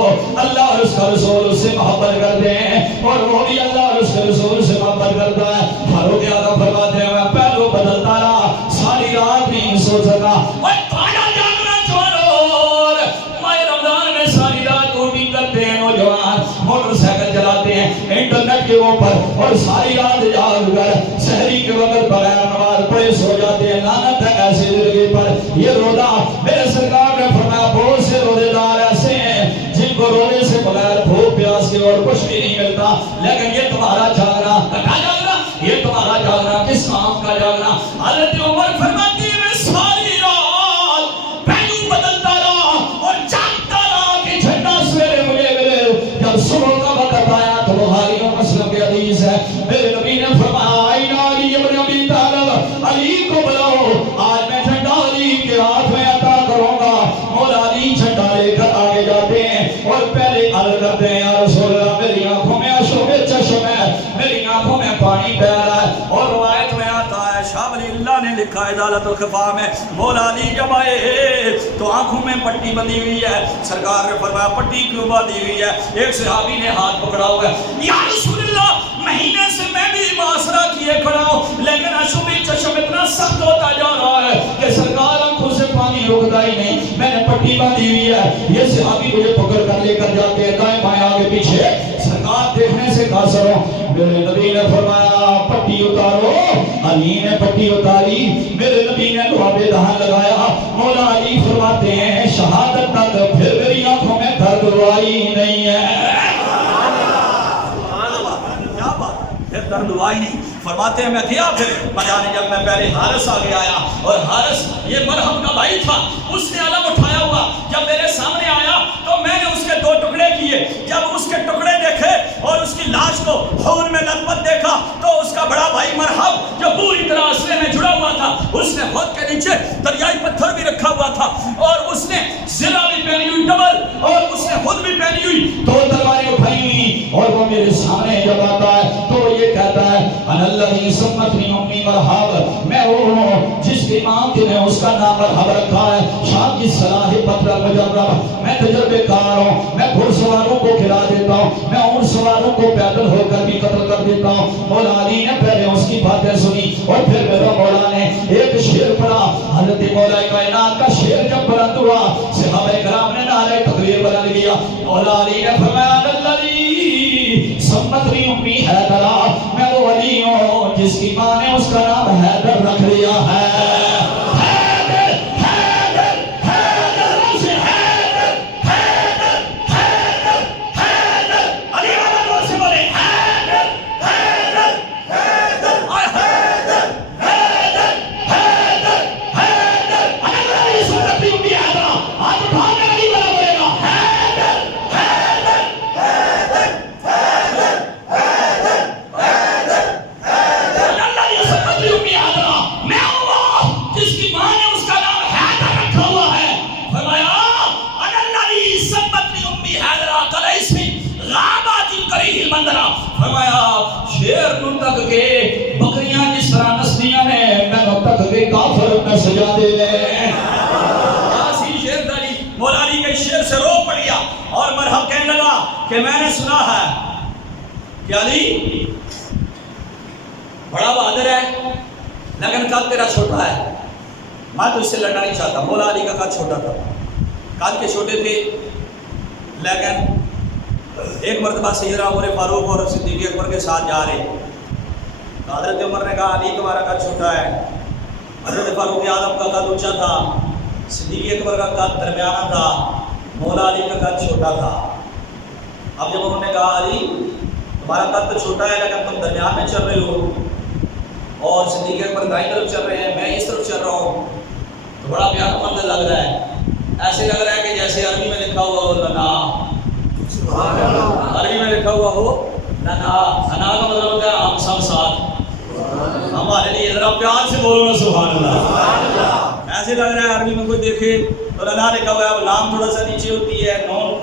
اللہ اور اس کا رسول اس سے محبت کرتے ہیں اور وہ بھی اللہ اور اس کے رسول سے محبت کرتا ہے۔ فاروق اعظم فرماتے ہیں میں پہلو بدلتا رہا، ساری رات نہیں سو سکا، اور تھوڑا جاگنا چھوڑو، ماہ رمضان میں ساری رات ڈیوٹی کرتے ہیں نوجوان، موٹر سائیکل چلاتے ہیں انٹرنیٹ کے اوپر، اور ساری رات جاگ کر سحری کے وقت بغیر نماز پڑھے سو جاتے ہیں۔ لعنت ہے ایسی زندگی پر۔ یہ روزہ میرے سرکار نے فرمایا بہت سے روزے دار ایسے ہیں جن کو روزے سے بغیر بھوک پیاس کے اور کچھ بھی نہیں ملتا، لیکن یہ تمہارا جاگنا کیا جاگنا، یہ تمہارا جاگنا کس کام کا جاگنا؟ حضرت عمر فرماتی ہے میں ساری رات پہلو بدلتا رہا اور جاگتا رہا کہ جھنڈا سویرے مجھے ملے۔ جب صبح کا وقت آیا تو بخاری و مسلم کی حدیث ہے، میرے نبی نے فرمایا آئین علی ابن ابی طالب، علی کو بلاؤ، آج میں جھنڈا علی کے ہاتھ میں عطا کروں گا۔ مولا علی جھنڈا لے کر آگے جاتے ہیں اور پہلے عرض کرتے ہیں یا رسول اللہ میری آنکھوں میں اشوب چشم ہے، میری آنکھوں میں پانی بہ رہا ہے، اور روایت میں آتا ہے شاہ ولی اللہ نے لکھا ہے ادالت الخفا میں، مولا علی جب آئے تو آنکھوں میں پٹی بندھی ہوئی ہے، سرکار نے فرمایا پٹی کیوں باندھی ہوئی ہے؟ ایک صحابی نے ہاتھ پکڑا ہوا ہے، یا رسول اللہ مہینے سے میں بھی معاشرہ کیے کھڑا ہوں لیکن اشوب چشم اتنا سخت ہوتا جا رہا ہے کہ سرکار آنکھوں سے پانی رکتا ہی نہیں، میں نے پٹی باندھی ہوئی ہے۔ یہ صحابی مجھے پکڑ کر لے کر جاتے ہیں دائیں بائیں آگے پیچھے، سرکار دیکھنے سے قاصر ہوں۔ میرے نبی نے فرمایا پٹی اتارو، علی نے پٹی اتاری، میرے نبی نے لعاب دہن لگایا، مولا علی فرماتے ہیں شہادت تک پھر میری آنکھوں میں درد ہی نہیں ہے، پھر درد ہوا ہی نہیں۔ فرماتے ہیں میں گیا پھر میدان جب میں پہلے حارث آگے آیا، اور حارث یہ مرہم کا بھائی تھا، اس نے علم اٹھایا ہوا، جب میرے سامنے آیا تو میں نے اس کے دو ٹکڑے کیے، جب اس کے ٹکڑے دیکھے اور اس کی لاش کو خون میں لطپت دیکھا تو اس کا بڑا بھائی مرہم جو پوری طرح اسلحے میں جڑا ہوا تھا، اس نے خود کے نیچے دریائی پتھر بھی رکھا ہوا تھا، اور اس نے زرہ بھی پہنی ہوئی ڈبل، اور اس نے خود بھی پہنی ہوئی، دو تلواریں اٹھائی ہوئی، اور وہ میرے سامنے جب آتا ہے تو یہ کہتا ہے اللہ سمتنی امی مرحب، میں وہ ہوں جس کی ماں نے اس کا نام مرحب رکھا ہے، شاہ کی صلاح پتر مجرب، میں تجربے کار ہوں، میں گھڑ سواروں کو کھلا دیتا ہوں، میں اون سواروں کو پیدل ہو کر بھی قتل کر دیتا ہوں۔ مولا علی نے پہلے اس کی باتیں سنی اور پھر میرا مولا نے ایک شعر پڑھا، حضرت مولا کائنات کا شعر جب بلند ہوا صحابہ کرام نے نعرہ تکبیر بلند کیا، مولا علی نے فرمایا سمتری امی حیدرہ، میں وہ ولی ہوں جس کی ماں نے اس کا نام حیدر رکھ لیا ہے۔ حیدر حیدر حیدر سے حیدر حیدر حیدر حیدر، علی آباد سے بولے حیدر حیدر حیدر حیدر حیدر حیدر حیدر، علی سمتری امی حیدرہ، ہاتھ اٹھا کر علی بلا بولے گا حیدر حیدر حیدر حیدر حیدر حیدر، اللہ نے سمتری اندر فرمایا شیر نو تک کے بکریاں جس طرح نسلیاں نے میں نو تک کے کافر میں سجا دے لے مولا علی کے شیر سے رو پڑ گیا اور مرحب کہنے لگا کہ میں نے سنا ہے کہ علی بڑا بہادر ہے لیکن قد تیرا چھوٹا ہے، میں تو اس سے لڑنا نہیں چاہتا۔ مولا علی کا قد چھوٹا تھا، قد کے چھوٹے تھے، لیکن ایک مرتبہ سیدنا عمر فاروق اور صدیق اکبر کے ساتھ جا رہے، حضرت عمر نے کہا علی تمہارا قد چھوٹا ہے، حضرت فاروق اعظم کا قد اونچا تھا، صدیق اکبر کا قد درمیانہ تھا، مولا علی کا قد چھوٹا تھا۔ اب جب انہوں نے کہا علی تمہارا قد تو چھوٹا ہے لیکن تم درمیان میں چل رہے ہو اور صدیق اکبر دائیں طرف چل رہے ہیں، میں اس طرف چل رہا ہوں، تو بڑا پیارا منظر لگ رہا ہے، ایسے لگ رہا ہے کہ جیسے عربی میں لکھا ہوا ہو لنا، عربی میں لکھا ہوا ہو لنا، لنا کا مطلب ہوتا ہے ہم سب ساتھ، ہمارے لیے ذرا پیار سے بولو نا سبحان اللہ۔ ایسے لگ رہا ہے عربی میں کوئی دیکھے تو لنا لکھا ہوا ہے، لام تھوڑا سا نیچے ہوتی ہے، نون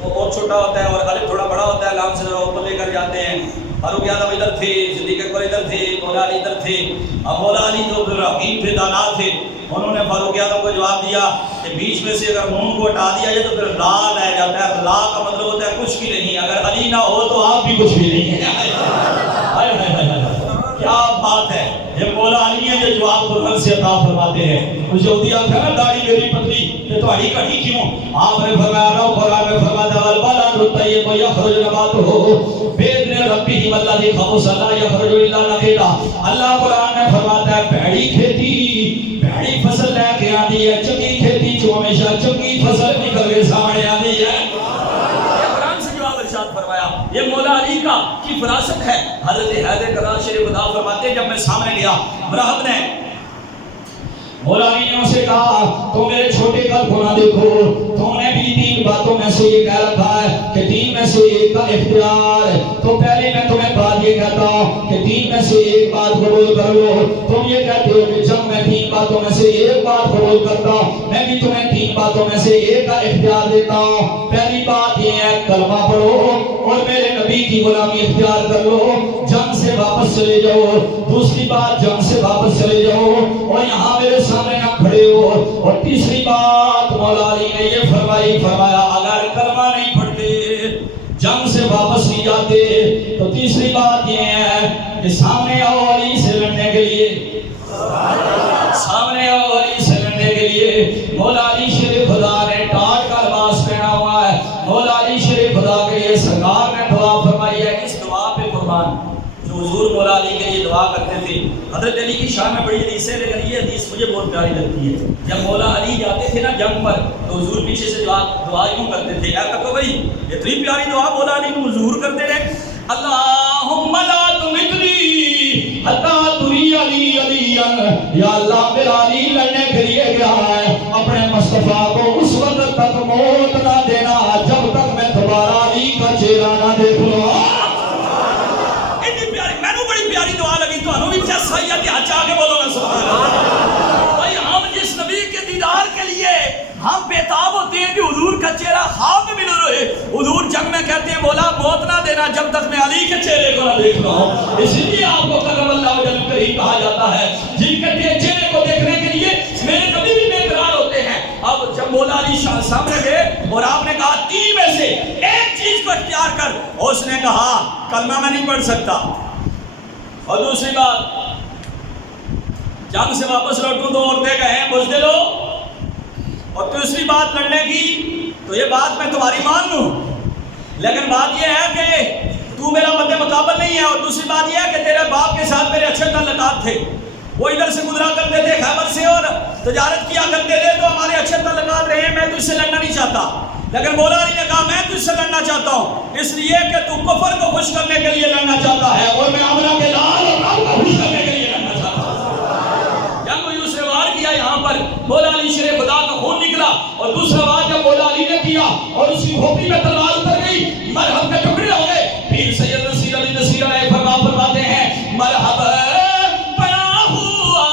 وہ اور چھوٹا ہوتا ہے اور الف تھوڑا بڑا ہوتا ہے، لام سے ذرا اوپر لے کر جاتے ہیں۔ فاروق اعظم ادھر تھے، صدیق اکبر ادھر تھے، مولا علی ادھر تھے۔ اب مولا علی تو پھر حکیم تھے، دانا تھے، انہوں نے فاروق اعظم کو جواب دیا کہ بیچ میں سے اگر نون کو ہٹا دیا جائے تو پھر لا رہ جاتا ہے، لا کا مطلب ہوتا ہے کچھ بھی نہیں، اگر علی نہ ہو تو آپ بھی کچھ بھی نہیں ہیں۔ کیا بات ہے، یہ مولا علی ہیں جو جواب قرآن سے عطا فرماتے ہیں۔ مجھے ہوتی آپ ہے نا داڑھی میری پتلی کہ تو ہڑی کڑی کیوں؟ آپ نے فرمایا رہا قرآن میں فرماتا والبلد الطیب یخرج نباتہ باذن ربہ والذی خبث لا یخرج الا نقیدا۔ اللہ قرآن میں فرماتا ہے بھڑی کھیتی بھڑی فصل لے کے آتی ہے، چنگی کھیتی جو ہمیشہ چنگی فصل نکل کے سامنے آتی ہے۔ فرمایا یہ مولا علی کا کی فراست ہے۔ حضرت حیدر کرار شریف خدا فرماتے ہیں جب میں سامنے گیا مرحب نے مولا علی نے اسے کہا تو میرے چھوٹے قد کو نہ دیکھو، تو نے بھی تین باتوں میں سے یہ کہہ رکھا ہے کہ تین میں سے ایک کا اختیار ہے، تو پہلے میں تمہیں بات یہ کہتا ہوں کہ تین میں سے ایک بات قبول کر لو۔ تم یہ کہتے ہو کہ جب میں تین باتوں میں سے ایک بات قبول کرتا ہوں میں بھی تمہیں تین باتوں میں سے ایک کا اختیار دیتا ہوں۔ پہلی بات یہ ہے کلمہ پڑھو اور میرے نبی کی غلامی اختیار کر لو، جنگ سے واپس چلے جاؤ۔ دوسری بات جنگ سے واپس چلے جاؤ اور یہاں میرے سامنے نہ کھڑے ہو۔ اور تیسری بات مولا علی نے یہ فرمایا اگر کلمہ نہیں پڑھتے جنگ سے واپس نہیں جاتے تو تیسری بات یہ ہے کہ سامنے آؤ علی سے لڑنے کے لیے، سامنے آؤ علی سے لڑنے کے لیے۔ مولا علی شریف خدا نے ٹاٹ کا لباس پہنا ہوا ہے، مولا علی شریف خدا کے لیے سرکار نے دعا فرمائی ہے۔ اس دعا پہ قربان جو حضور مولا علی کے لیے دعا کرتے تھے، حضرت علی کی شان میں بڑی حدیث ہے لیکن یہ حدیث مجھے بہت پیاری لگتی ہے۔ جب مولا علی جاتے تھے نا جنگ پر تو حضور پیچھے سے دعا یوں کرتے تھے، اے تکو بھائی اتنی پیاری دعا مولا علی کو حضور کرتے رہے، اللہم لا تمتنی حتی تری علی علیاً، یا اللہ میرا علی لڑنے کے لیے گیا ہے، اپنے مصطفیٰ کو اس وقت تک موت نہ دینا جب تک میں دوبارہ علی کا چہرہ نہ دیکھ لوں۔ پیاری دعا لگی تو انہوں بھی جیسا ہی ہے ہاتھ آگے بولو نا سبحان اللہ۔ بھائی ہم جس نبی کے دیدار کے لیے ہم بیتاب ہوتے ہیں کہ حضور کا چہرہ خواب میں مل رہے، حضور جنگ میں کہتے ہیں مولا موت نہ دینا جب تک میں علی کے چہرے کو نہ دیکھ رہا ہوں۔ اس لیے آپ کو کرم اللہ وجل کریم کہا جاتا ہے، جن کے چہرے کو دیکھنے کے لیے میرے نبی بھی بے قرار ہوتے ہیں۔ اب جب مولا علی شاہ سامنے گئے اور آپ نے کہا تین میں سے ایک چیز کو اختیار کر، اس نے کہا کلمہ میں نہیں پڑھ سکتا، اور دوسری بات جنگ سے واپس لوٹوں تو عورتیں کہیں بزدل ہو، اور تیسری بات لڑنے کی تو یہ بات میں تمہاری مان لوں لیکن بات یہ ہے کہ تو میرا مد مقابل نہیں ہے، اور دوسری بات یہ ہے کہ تیرے باپ کے ساتھ میرے اچھے تعلقات تھے، وہ ادھر سے گزرا کرتے تھے خیبر سے اور تجارت کیا کرتے تھے تو ہمارے اچھے تعلقات رہے، میں تجھ سے لڑنا نہیں چاہتا۔ لیکن مولا علی نے کہا میں تجھ سے لڑنا چاہتا ہوں اس لیے کہ تو کفر کو خوش کرنے کے لیے لڑنا چاہتا ہے اور میں آمنہ کے لال اور رب کو خوش کرنے کے لیے لڑنا چاہتا ہوں۔ جنگ کو یوں سے وار کیا، یہاں پر مولا علی شریف خدا کا خون نکلا، اور دوسرا بات جب مولا علی نے کیا اور اس کی کھوپڑی میں تلوار اتر گئی، مرحب کے ٹکڑے ہو گئے۔ پیر سید نصیر علی نصیر علیہ فرماتے ہیں مرحب بنا ہوا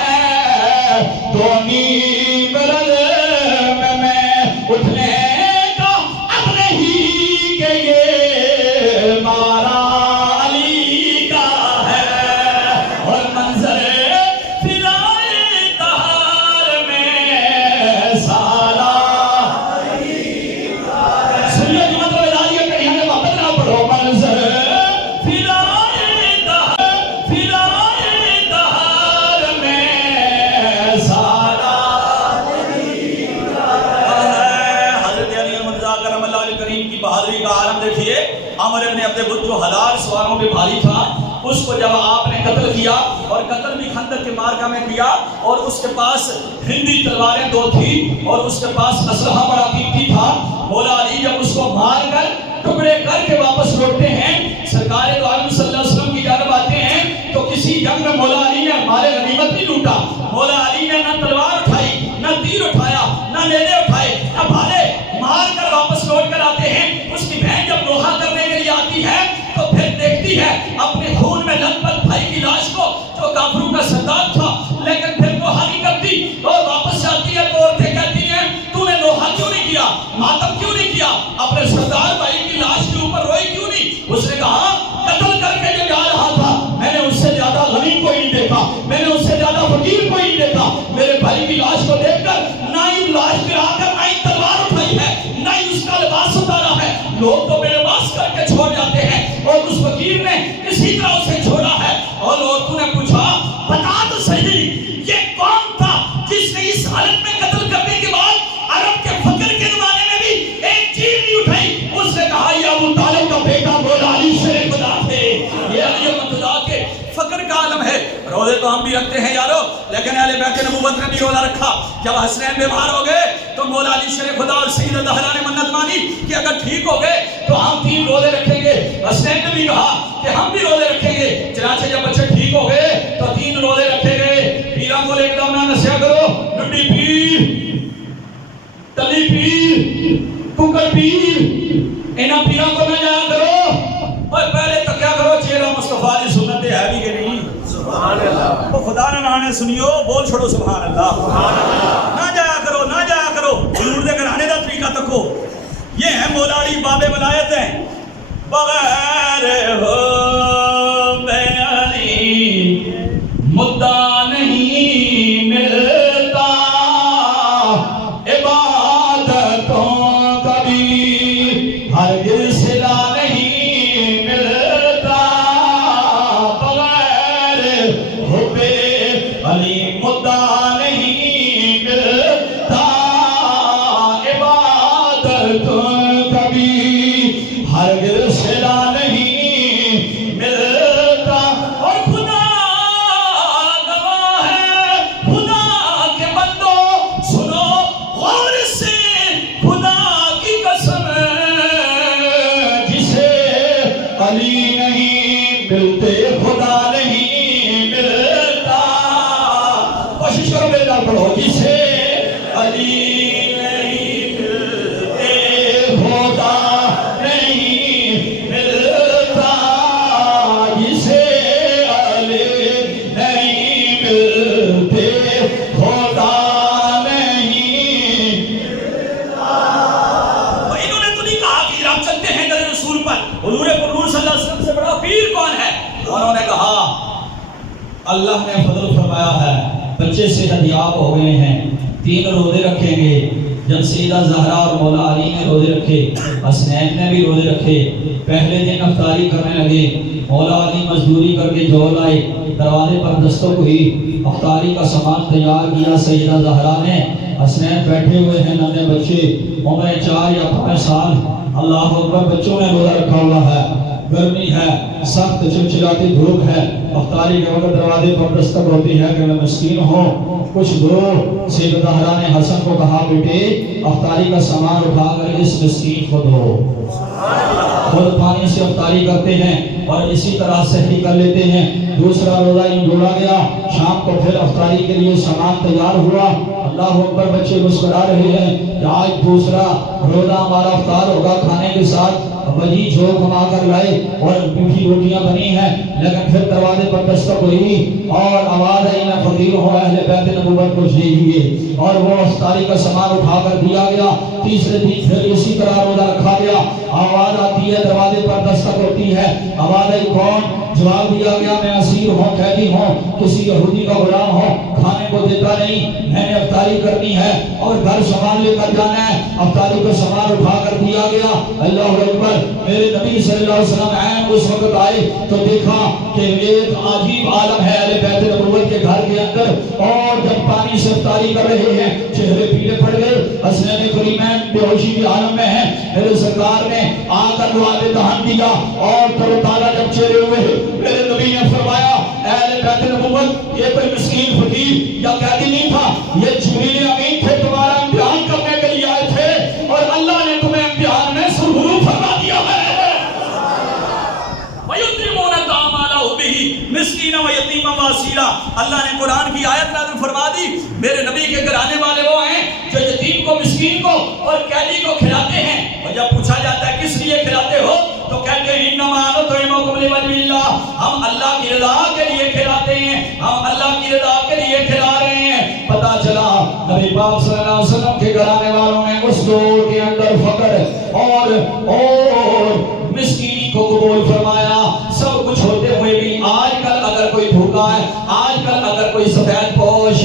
ہے تو نیم رد میں اٹھنے کا اب نہیں کہ یہ اپنے بت جو 1000 سواروں پہ بھاری تھا اس کو جب آپ نے قتل کیا اور قتل بھی خندق کے مارکہ میں کیا اور اس کے پاس ہندی تلواریں 2 تھی اور اس کے پاس اسلحہ بڑا قیمتی تھا، مولا علی جب اس کو مار کر ٹکڑے کر کے واپس لوٹتے ہیں، سرکار دو عالم صلی اللہ علیہ وسلم کی جانب آتے ہیں تو کسی جنگ میں مولا علی نے مال غنیمت نہیں لوٹا، مولا علی نے نہ تلوار اٹھائی، نہ تیر اٹھایا، نہ نیزے اٹھائے، نہ بھالے، مار کر واپس لوٹ کر آتے ہیں۔ اس کی بہن جب لوہا کرنے کے لیے آتی ہے تو پھر دیکھتی ہے اپنے خون میں لت پت بھائی کی لاش کو جو کافروں کا سردار تھا، لیکن پھر لوہا نہیں کرتی اور واپس جاتی ہے تو عورتیں کہتی ہیں تو نے لوہا کیوں نہیں کیا، ماتم کیوں نہیں کیا، اپنے سردار بھائی کی لاش کے اوپر روئی کیوں نہیں؟ اس نے کہا قتل کر کے جو جا رہا تھا میں نے اس سے زیادہ غریب کوئی نہیں دیکھا، میں نے اس سے زیادہ فقیر کوئی نہیں دیکھا، میرے بھائی کی لاش کو دیکھ کر نہ ہی لاش گرا کر نہ ہی تلوار اٹھائی ہے، نہ ہی اس کا لباس اتارا ہے، لوگ تو بے لباس کر کے چھوڑ جاتے ہیں اور اس فقیر نے اسی طرح اسے چھوڑا ہے۔ اور عورتوں نے پوچھا بتا تو صحیح یہ کون تھا جس نے اس حالت میں قتل کرنے کے بعد عرب کے فقر کے زمانے میں بھی ایک چیز نہیں اٹھائی؟ اس نے کہا یہ ابو طالب کا بیٹا مولا علی شیر خدا تھے، یہ علی خدا کے فقر کا عالم ہے۔ روزے تو ہم بھی رکھتے ہیں یارو، لیکن اہل بیت نبوت نے بھی روزہ رکھا۔ جب حسنین بیمار ہو گئے تو مولا علی شیر خدا اور سید الدہرا نے منت مانی کہ اگر ٹھیک ہو گئے تو ہم 3 روزے رکھیں گے۔ حسنین نے بھی کہا کہ ہم بھی روزے رکھیں گے۔ چنانچہ جب بچے ٹھیک ہو گئے تو 3 روزے رکھے گئے۔ پیراں کو ایک دم نہ نسیا کرو، لڈی پیر، تلی پیر، ککر پیر، انہاں پیراں کو نہ جایا کرو۔ اور پہلے تو کیا کرو، چہرہ مصطفیٰ کی سنت ہے بھی کہ نہیں؟ سبحان اللہ۔ وہ خدا نہ نانے سنیو، بول چھوڑو سبحان اللہ۔ نہ جایا کرو، نہ جایا کرو، حضور دے گھرانے دا طریقہ تکو۔ یہ ہے مولا علی باب ولایت ہیں۔ بغیر ہو بے علی مدعا نہیں ملتا، عبادتوں کا بھی ہرگز صلہ نہیں ملتا، بغیر حب علی مدعا نہیں ملتا، عبادتوں کا بھی ہرگز صلہ نہیں ملتا۔ اور خدا گواہ ہے، خدا کے بندو سنو غور سے، خدا کی قسم جسے علی نہیں ملتے خدا نہیں ملتا۔ کوشش کرو میرے نال پڑھو، جسے علی نہیں ملتے خدا نہیں ملتا، جسے علی نہیں ملتے خدا نہیں ملتا۔ انہوں نے تو نہیں کہا کہ آپ چلتے ہیں در رسول پر، حضور قرون صلی اللہ علیہ وسلم سے بڑا پیر کون ہے؟ انہوں نے کہا اللہ نے فضل فرمایا ہے، بچے صحت یاب ہو گئے ہیں، 3 روزے رکھیں گے۔ جب سیدہ زہرا اور مولا علی نے روزے رکھے، حسنین نے بھی روزے رکھے، پہلے دن افطاری کرنے لگے۔ مولا علی مزدوری کر کے جو لائے، دروازے پر دستک ہوئی، افطاری کا سامان تیار کیا سیدہ زہرا نے۔ حسنین بیٹھے ہوئے ہیں، ننھے بچے، عمر 4 یا 5 سال۔ اللہ اکبر، بچوں نے روزہ رکھا ہوا ہے، گرمی ہے، سخت چمچلاتی دھوپ ہے، افطاری کے وقت دروازے پر دستک ہوتی ہے کہ میں مسکین ہوں، کچھ دو۔ سیدہ زہرا نے حسن کو کہا بیٹے افطاری کا سامان اٹھا کر اس مسکین کو دو۔ خود پانی سے افطاری کرتے ہیں اور اسی طرح سحری کر لیتے ہیں۔ دوسرا روزہ یوں جوڑا گیا، شام کو پھر افطاری کے لیے سامان تیار ہوا۔ اللہ اکبر، بچے مسکرا رہے ہیں کہ آج دوسرا روزہ ہمارا افطار ہوگا، کھانے کے ساتھ وہی جو کما کر لائے اور میٹھی روٹیاں بنی ہیں۔ لیکن پھر دروازے پر دستک ہوئی اور آواز آئی میں فقیر ہوں، اہل بیت نبوت کو دیجیے، اور وہ افطاری کا سامان اٹھا کر دیا گیا۔ تیسرے دن پھر اسی طرح روزہ رکھا گیا، آواز آتی ہے، دروازے پر دستک ہوتی ہے، آواز آئی کون؟ جواب دیا گیا میں اسیر ہوں، قیدی ہوں، کسی یہودی کا غلام ہوں، کھانے کو دیتا نہیں، میں نے افطاری کرنی ہے اور گھر سامان لے کر جانا ہے۔ افطاری کا سامان اٹھا کر دیا گیا۔ اللہ اکبر، میرے نبی صلی اللہ علیہ وسلم عین اس وقت آئے تو دیکھا کہ ایک عجیب عالم ہے اہل بیت نبوت کے گھر کے اندر، اور جب پانی پانی سے افطاری کر رہے ہیں، چہرے پیلے پڑ گئے، حسنین کریمین بے ہوشی کے عالم میں ہیں، میرے سرکار نے آ کر دعا دہان دیا اور تر و تازہ جب چہرے ہوئے، میرے نبی نے فرمایا اہل بیت نبوت یہ کوئی مسکین فقیر یا قیدی نہیں تھا، یہ جبریل امین تھے، تمہارا امتحان کرنے کے لیے آئے تھے اور اللہ نے تمہیں امتحان میں سرخرو فرما دیا ہے۔ وَيُطْعِمُونَ الطَّعَامَ عَلَىٰ حُبِّهِ مِسْكِينًا وَيَتِيمًا وَأَسِيرًا۔ اللہ نے قرآن کی آیت نازل فرما دی، میرے نبی کے گھرانے والے وہ ہیں جو یتیم کو، مسکین کو اور قیدی کو کھلاتے ہیں۔ اور جب پوچھا جاتا ہے کس لیے کھلاتے ہو تو کہتے ہیں انما نطعمکم لوجہ اللہ، ہم اللہ کی رضا کے لیے کھلاتے ہیں، ہم اللہ کی رضا کے لیے کھلا رہے ہیں۔ پتہ چلا نبی پاک صلی اللہ علیہ وسلم کے گھرانے والوں نے اس دور کے اندر فقر اور مسکینی کو قبول فرمایا۔ سب کچھ ہوتے ہوئے بھی آج کل اگر کوئی بھوکا ہے، آج کل اگر کوئی سفید پوش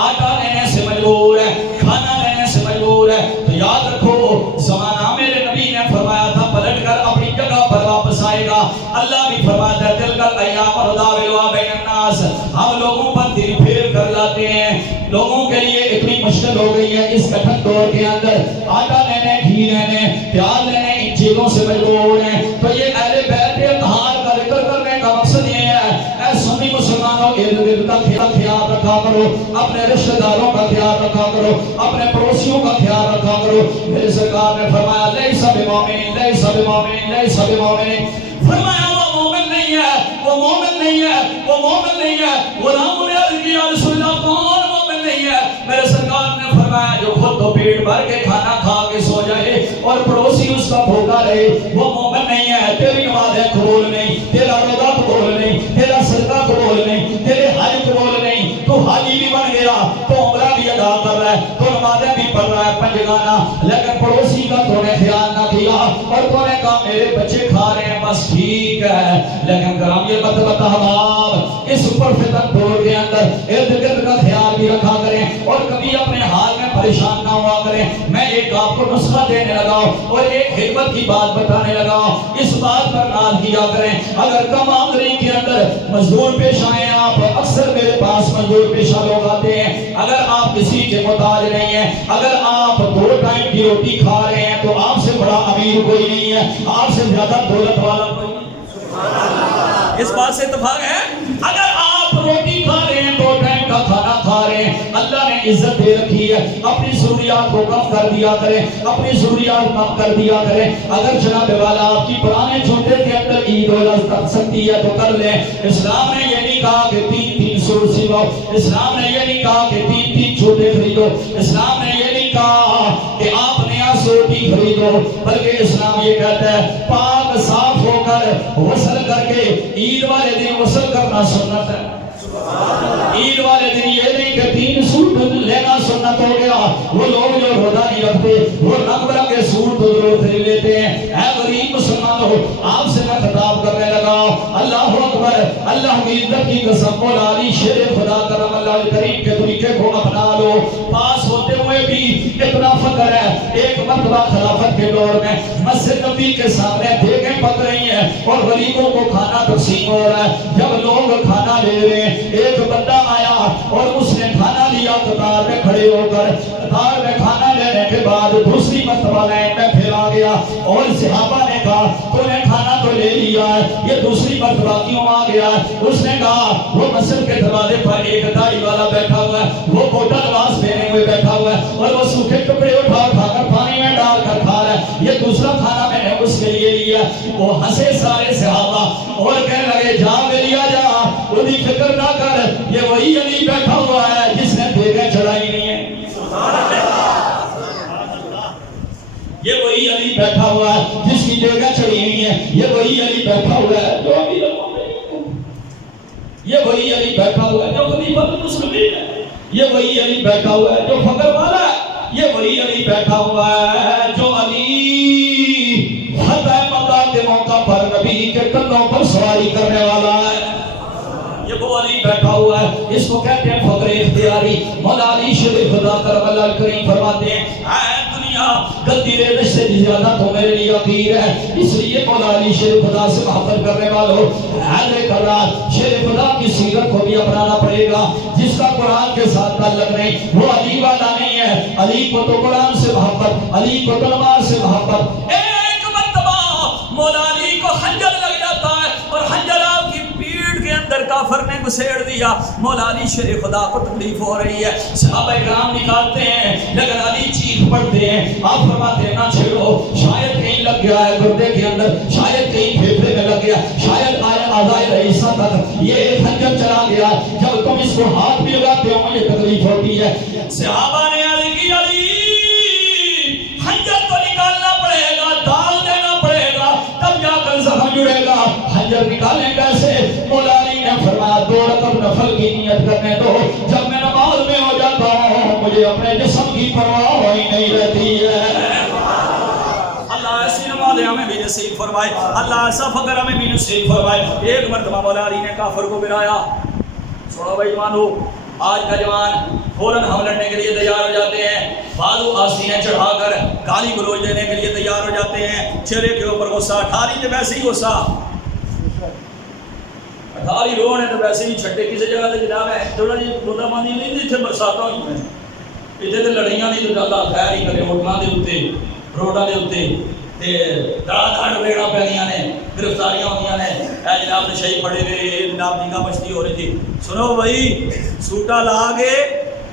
آٹا لینے سے مجبور ہے، کھانا لینے سے مجبور ہے، تو یاد رکھو زمانہ میرے نبی نے فرمایا تھا پلٹ کر اپنی جگہ پر واپس آئے گا۔ اللہ بھی فرماتا ہے تلک الایام نداولها بین الناس، ہم لوگوں پر دن پھیر کر لاتے ہیں۔ لوگوں کے لیے اتنی مشکل ہو گئی ہے اس کٹھن دور کے اندر، آٹا لینے، گھی لینے، پیاز لینے، ان چیزوں سے مجبور ہیں۔ تو یہ اہل بیت اطہار کا ذکر کرنے کا مقصد یہ ہے، اے سنی مسلمانوں ارد گرد کا خیال رکھا کرو، اپنے رشتہ داروں کا خیال رکھا کرو، اپنے پڑوسیوں کا خیال رکھا کرو۔ میرے سرکار نے فرمایا لیس بمؤمن، لیس بمؤمن، لیس بمؤمن، فرمایا وہ مومن نہیں ہے، وہ مومن نہیں ہے، وہ مومن نہیں ہے۔ غلام نے عرض کیا رسول اللہ کون مومن نہیں ہے؟ میرے سرکار نے فرمایا جو خود تو پیٹ بھر کے کھانا کھا کے سو جائے اور پڑوسی اس کا بھوکا رہے، وہ مومن نہیں ہے۔ تیری نمازیں قبول نہیں، تیرا روزہ قبول نہیں، تیرا صدقہ قبول نہیں، تیرے حج قبول نہیں، تو حاجی بھی بن گیا، تو عمرہ بھی ادا کر رہا ہے، تو نمازیں بھی پڑھ رہا ہے پنجگانہ، لیکن پڑوسی کا تو نے خیال نہ کیا اور تو نے کہا میرے بچے کھا رہے ہیں بس ٹھیک ہے۔ لیکن کرام یہ بتا احباب اس پر فتن دور کے اندر ارد گرد کا خیال بھی رکھا کریں اور کبھی اپنے حال میں پریشان نہ ہوا کریں۔ میں ایک آپ کو نسخہ دینے لگا اور ایک حکمت کی بات بتانے لگا، اس بات پر ناز کیا کریں۔ اگر کم آمدنی کے اندر مزدور پیش آئے آپ، اکثر میرے پاس مزدور پیشہ لوگ آتے ہیں، اگر آپ کسی کے محتاج نہیں ہیں، اگر آپ 2 ٹائم کی روٹی کھا رہے ہیں تو آپ سے بڑا امیر کوئی نہیں ہے، آپ سے زیادہ دولت والا کوئی نہیں۔ اس بات سے اتفاق ہے، اگر آپ روٹی کھا رہے ہیں 2 ٹائم کا کھانا کھا رہے ہیں، اللہ نے عزت دے رکھی ہے، اپنی ضروریات کو کم کر دیا کریں، اپنی ضروریات کم کر دیا کریں۔ اگر جناب والا آپ کی پرانے چھوٹے کے اندر عید ہو سکتی ہے تو کر لیں۔ اسلام نے یہ نہیں کہا کہ 3 سوٹ سلو، اسلام نے یہ نہیں کہا کہ 3 چھوٹے خریدو، اسلام نے یہ نہیں کہا کہ آپ نیا سوٹ ہی خریدو، بلکہ اسلام یہ کہتا ہے پاک صاف ہو کر غسل کر کے عید والے دن غسل کرنا سنت ہے۔ عید والے دن یہ نہیں کہ 3 سوٹ لینا سنت ہو گیا۔ وہ لوگ جو روزہ نہیں رکھتے وہ رنگ برنگے سوٹ تو ضرور خرید لیتے ہیں۔ اے غریب مسلمانوں، آپ سے میں خطاب کرنے لگا، اللہ اکبر، اللہ کی عزت کی قسم، مولا علی شیر خدا کرم اللہ کریم کے طریقے کو اپنا لو۔ پاس ہوتے ہوئے بھی اتنا فخر ہے، ایک مرتبہ خلافت کے دور میں مسجد نبی کے سامنے دیگیں پک رہی ہیں اور غریبوں کو کھانا تقسیم ہو رہا ہے۔ جب لوگ کھانا لے رہے ہیں، ایک بندہ آیا اور اس نے کھانا لیا، قطار میں کھڑے ہو کر قطار میں کھانا لینے کے بعد دوسری مرتبہ لائن میں پھر آ گیا اور صحابہ نے کہا تو نے کھانا تو لے لیا ہے، یہ دوسری مرتبہ کیوں آ گیا ہے؟ اس نے کہا وہ مسجد کے دروازے پر ایک داڑھی والا بیٹھا ہوا ہے، وہ موٹا لباس پہنے ہوئے بیٹھا ہوا ہے اور وہ سوکھے ٹکڑے اٹھا کر پانی میں ڈال کر کھا رہا ہے، یہ دوسرا کھانا میں نے اس کے لیے لیا۔ وہ ہنسے سارے صحابہ اور کہنے لگے جا میری آ جا، وہی فکر نہ کر، یہ وہی علی بیٹھا ہوا ہے جس نے دیگیں چڑھائی نہیں ہے، یہ وہی علی بیٹھا ہوا ہے جس کی دیگیں چڑھی نہیں ہے، یہ وہی علی بیٹھا ہوا ہے جو امیر المومنین ہے، یہ وہی علی بیٹھا ہوا ہے جو خلیفۃ المسلمین ہے، یہ وہی علی بیٹھا ہوا ہے جو فقر والا ہے، یہ وہی علی بیٹھا ہوا ہے جو علی فتح مکہ کے موقع پر نبی کے کندھوں پر سواری کرنے والا ہے، یہ وہ علی بیٹھا ہوا ہے۔ اس کو کہتے ہیں فقر اختیاری۔ مولا علی شریف خدا کرم اللہ کریم فرماتے ہیں اے دنیا گندی ریزش سے زیادہ تو میرے لیے حقیر ہے. اس لیے مولا علی شیر خدا سے محبت کرنے والوں حیدر کرار شیر خدا کی سیرت کو بھی اپنانا پڑے گا. جس کا قرآن کے ساتھ تعلق نہیں وہ علی والا نہیں ہے. علی کو تو قرآن سے محبت, علی کو تلوار سے محبت. ایک مرتبہ مولا علی کو خنجر لگ جاتا ہے اور خنجر آپ کی پیٹھ کے اندر کافر نے گھسیڑ دیا. مولا علی شیر خدا کو تکلیف ہو رہی ہے, صحابہ کرام نکالتے ہیں لیکن علی چیخ پڑتے ہیں. آپ فرماتے ہیں نہ چھیڑو, شاید کہیں لگ گیا ہے گردے کے اندر, شاید کہیں پھیپھڑے میں لگ گیا, شاید اعضائے رئیسہ تک یہ خنجر چلا گیا. جب تم اس کو ہاتھ بھی لگاتے ہو مجھے تکلیف ہوتی ہے. صحابہ نے علی کی علی خنجر تو نکالنا پڑے گا, ڈال دینا پڑے گا, تب جا کر زخم جڑے گا. خنجر نکالیں کیسے؟ مولا علی نے فرمایا 2 رکعت نفل کی نیت کرنے دو. جب میں نماز میں ہو جاتا ہوں مجھے اپنے جسم کی پرواہ ہی نہیں رہتی ہے. اللہ ایسی نمازیں ہمیں بھی نصیب فرمائے, اللہ ایسا فقر ہمیں بھی نصیب فرمائے. ایک مرتبہ مولا علی نے کافر کو بلایا. سنو بھائی جوانو, آج کا جوان فوراً ہم لڑنے کے لیے تیار ہو جاتے ہیں, بازو آستینیں چڑھا کر گالی گلوچ دینے کے لیے تیار ہو جاتے ہیں. چہرے کے اوپر غصہ, اٹھاری جب ایسے ہی غصہ, اٹھاری رونے تو ویسے ہی چھٹے کسی جگہ سے جناب ہے تھوڑا جی بولا مانی نہیں تھی, اتنے برساتاں ہوئی ہیں, اتنے تو لڑیاں نہیں تو اللہ خیر ہی کرے. ہوٹلاں دے اوتے, روڈاں دے اوتے تے دڑا دھڑ ریڑاں پہ گئیاں نے, گرفتاریاں ہوئیاں نے, اے جناب نے شہید پڑے ہوئے, جناب نگاہ مشتی ہو رہی تھی. سنو بھائی, سوٹا لا کے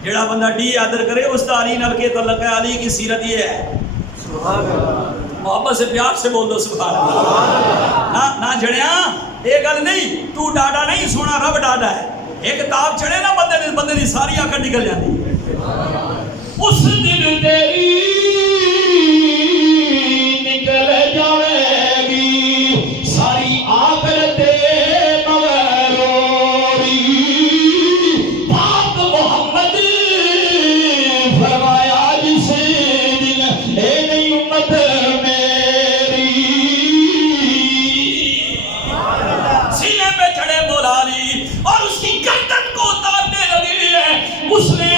جڑا بندہ ڈی آدر کرے اس کا علی نل کے تعلق ہے. علی کی سیرت یہ ہے, محبت سے پیار سے بول دو سبحان اللہ. نہ جڑیا یہ گل نہیں, تو ڈاڈا نہیں سونا رب ڈاڈا ہے. ایک تاب چڑھے نا بندے دی ساری آنکھ نکل جاتی ہے. اس دن تیری نکل جاوے گی ساری آخرت مگر روری. پاک محمد فرمایا جس دن اے نہیں امت میری. سینے پہ چڑھے مولا علی اور اس کی گردن کو اتارنے لگی ہے. اس نے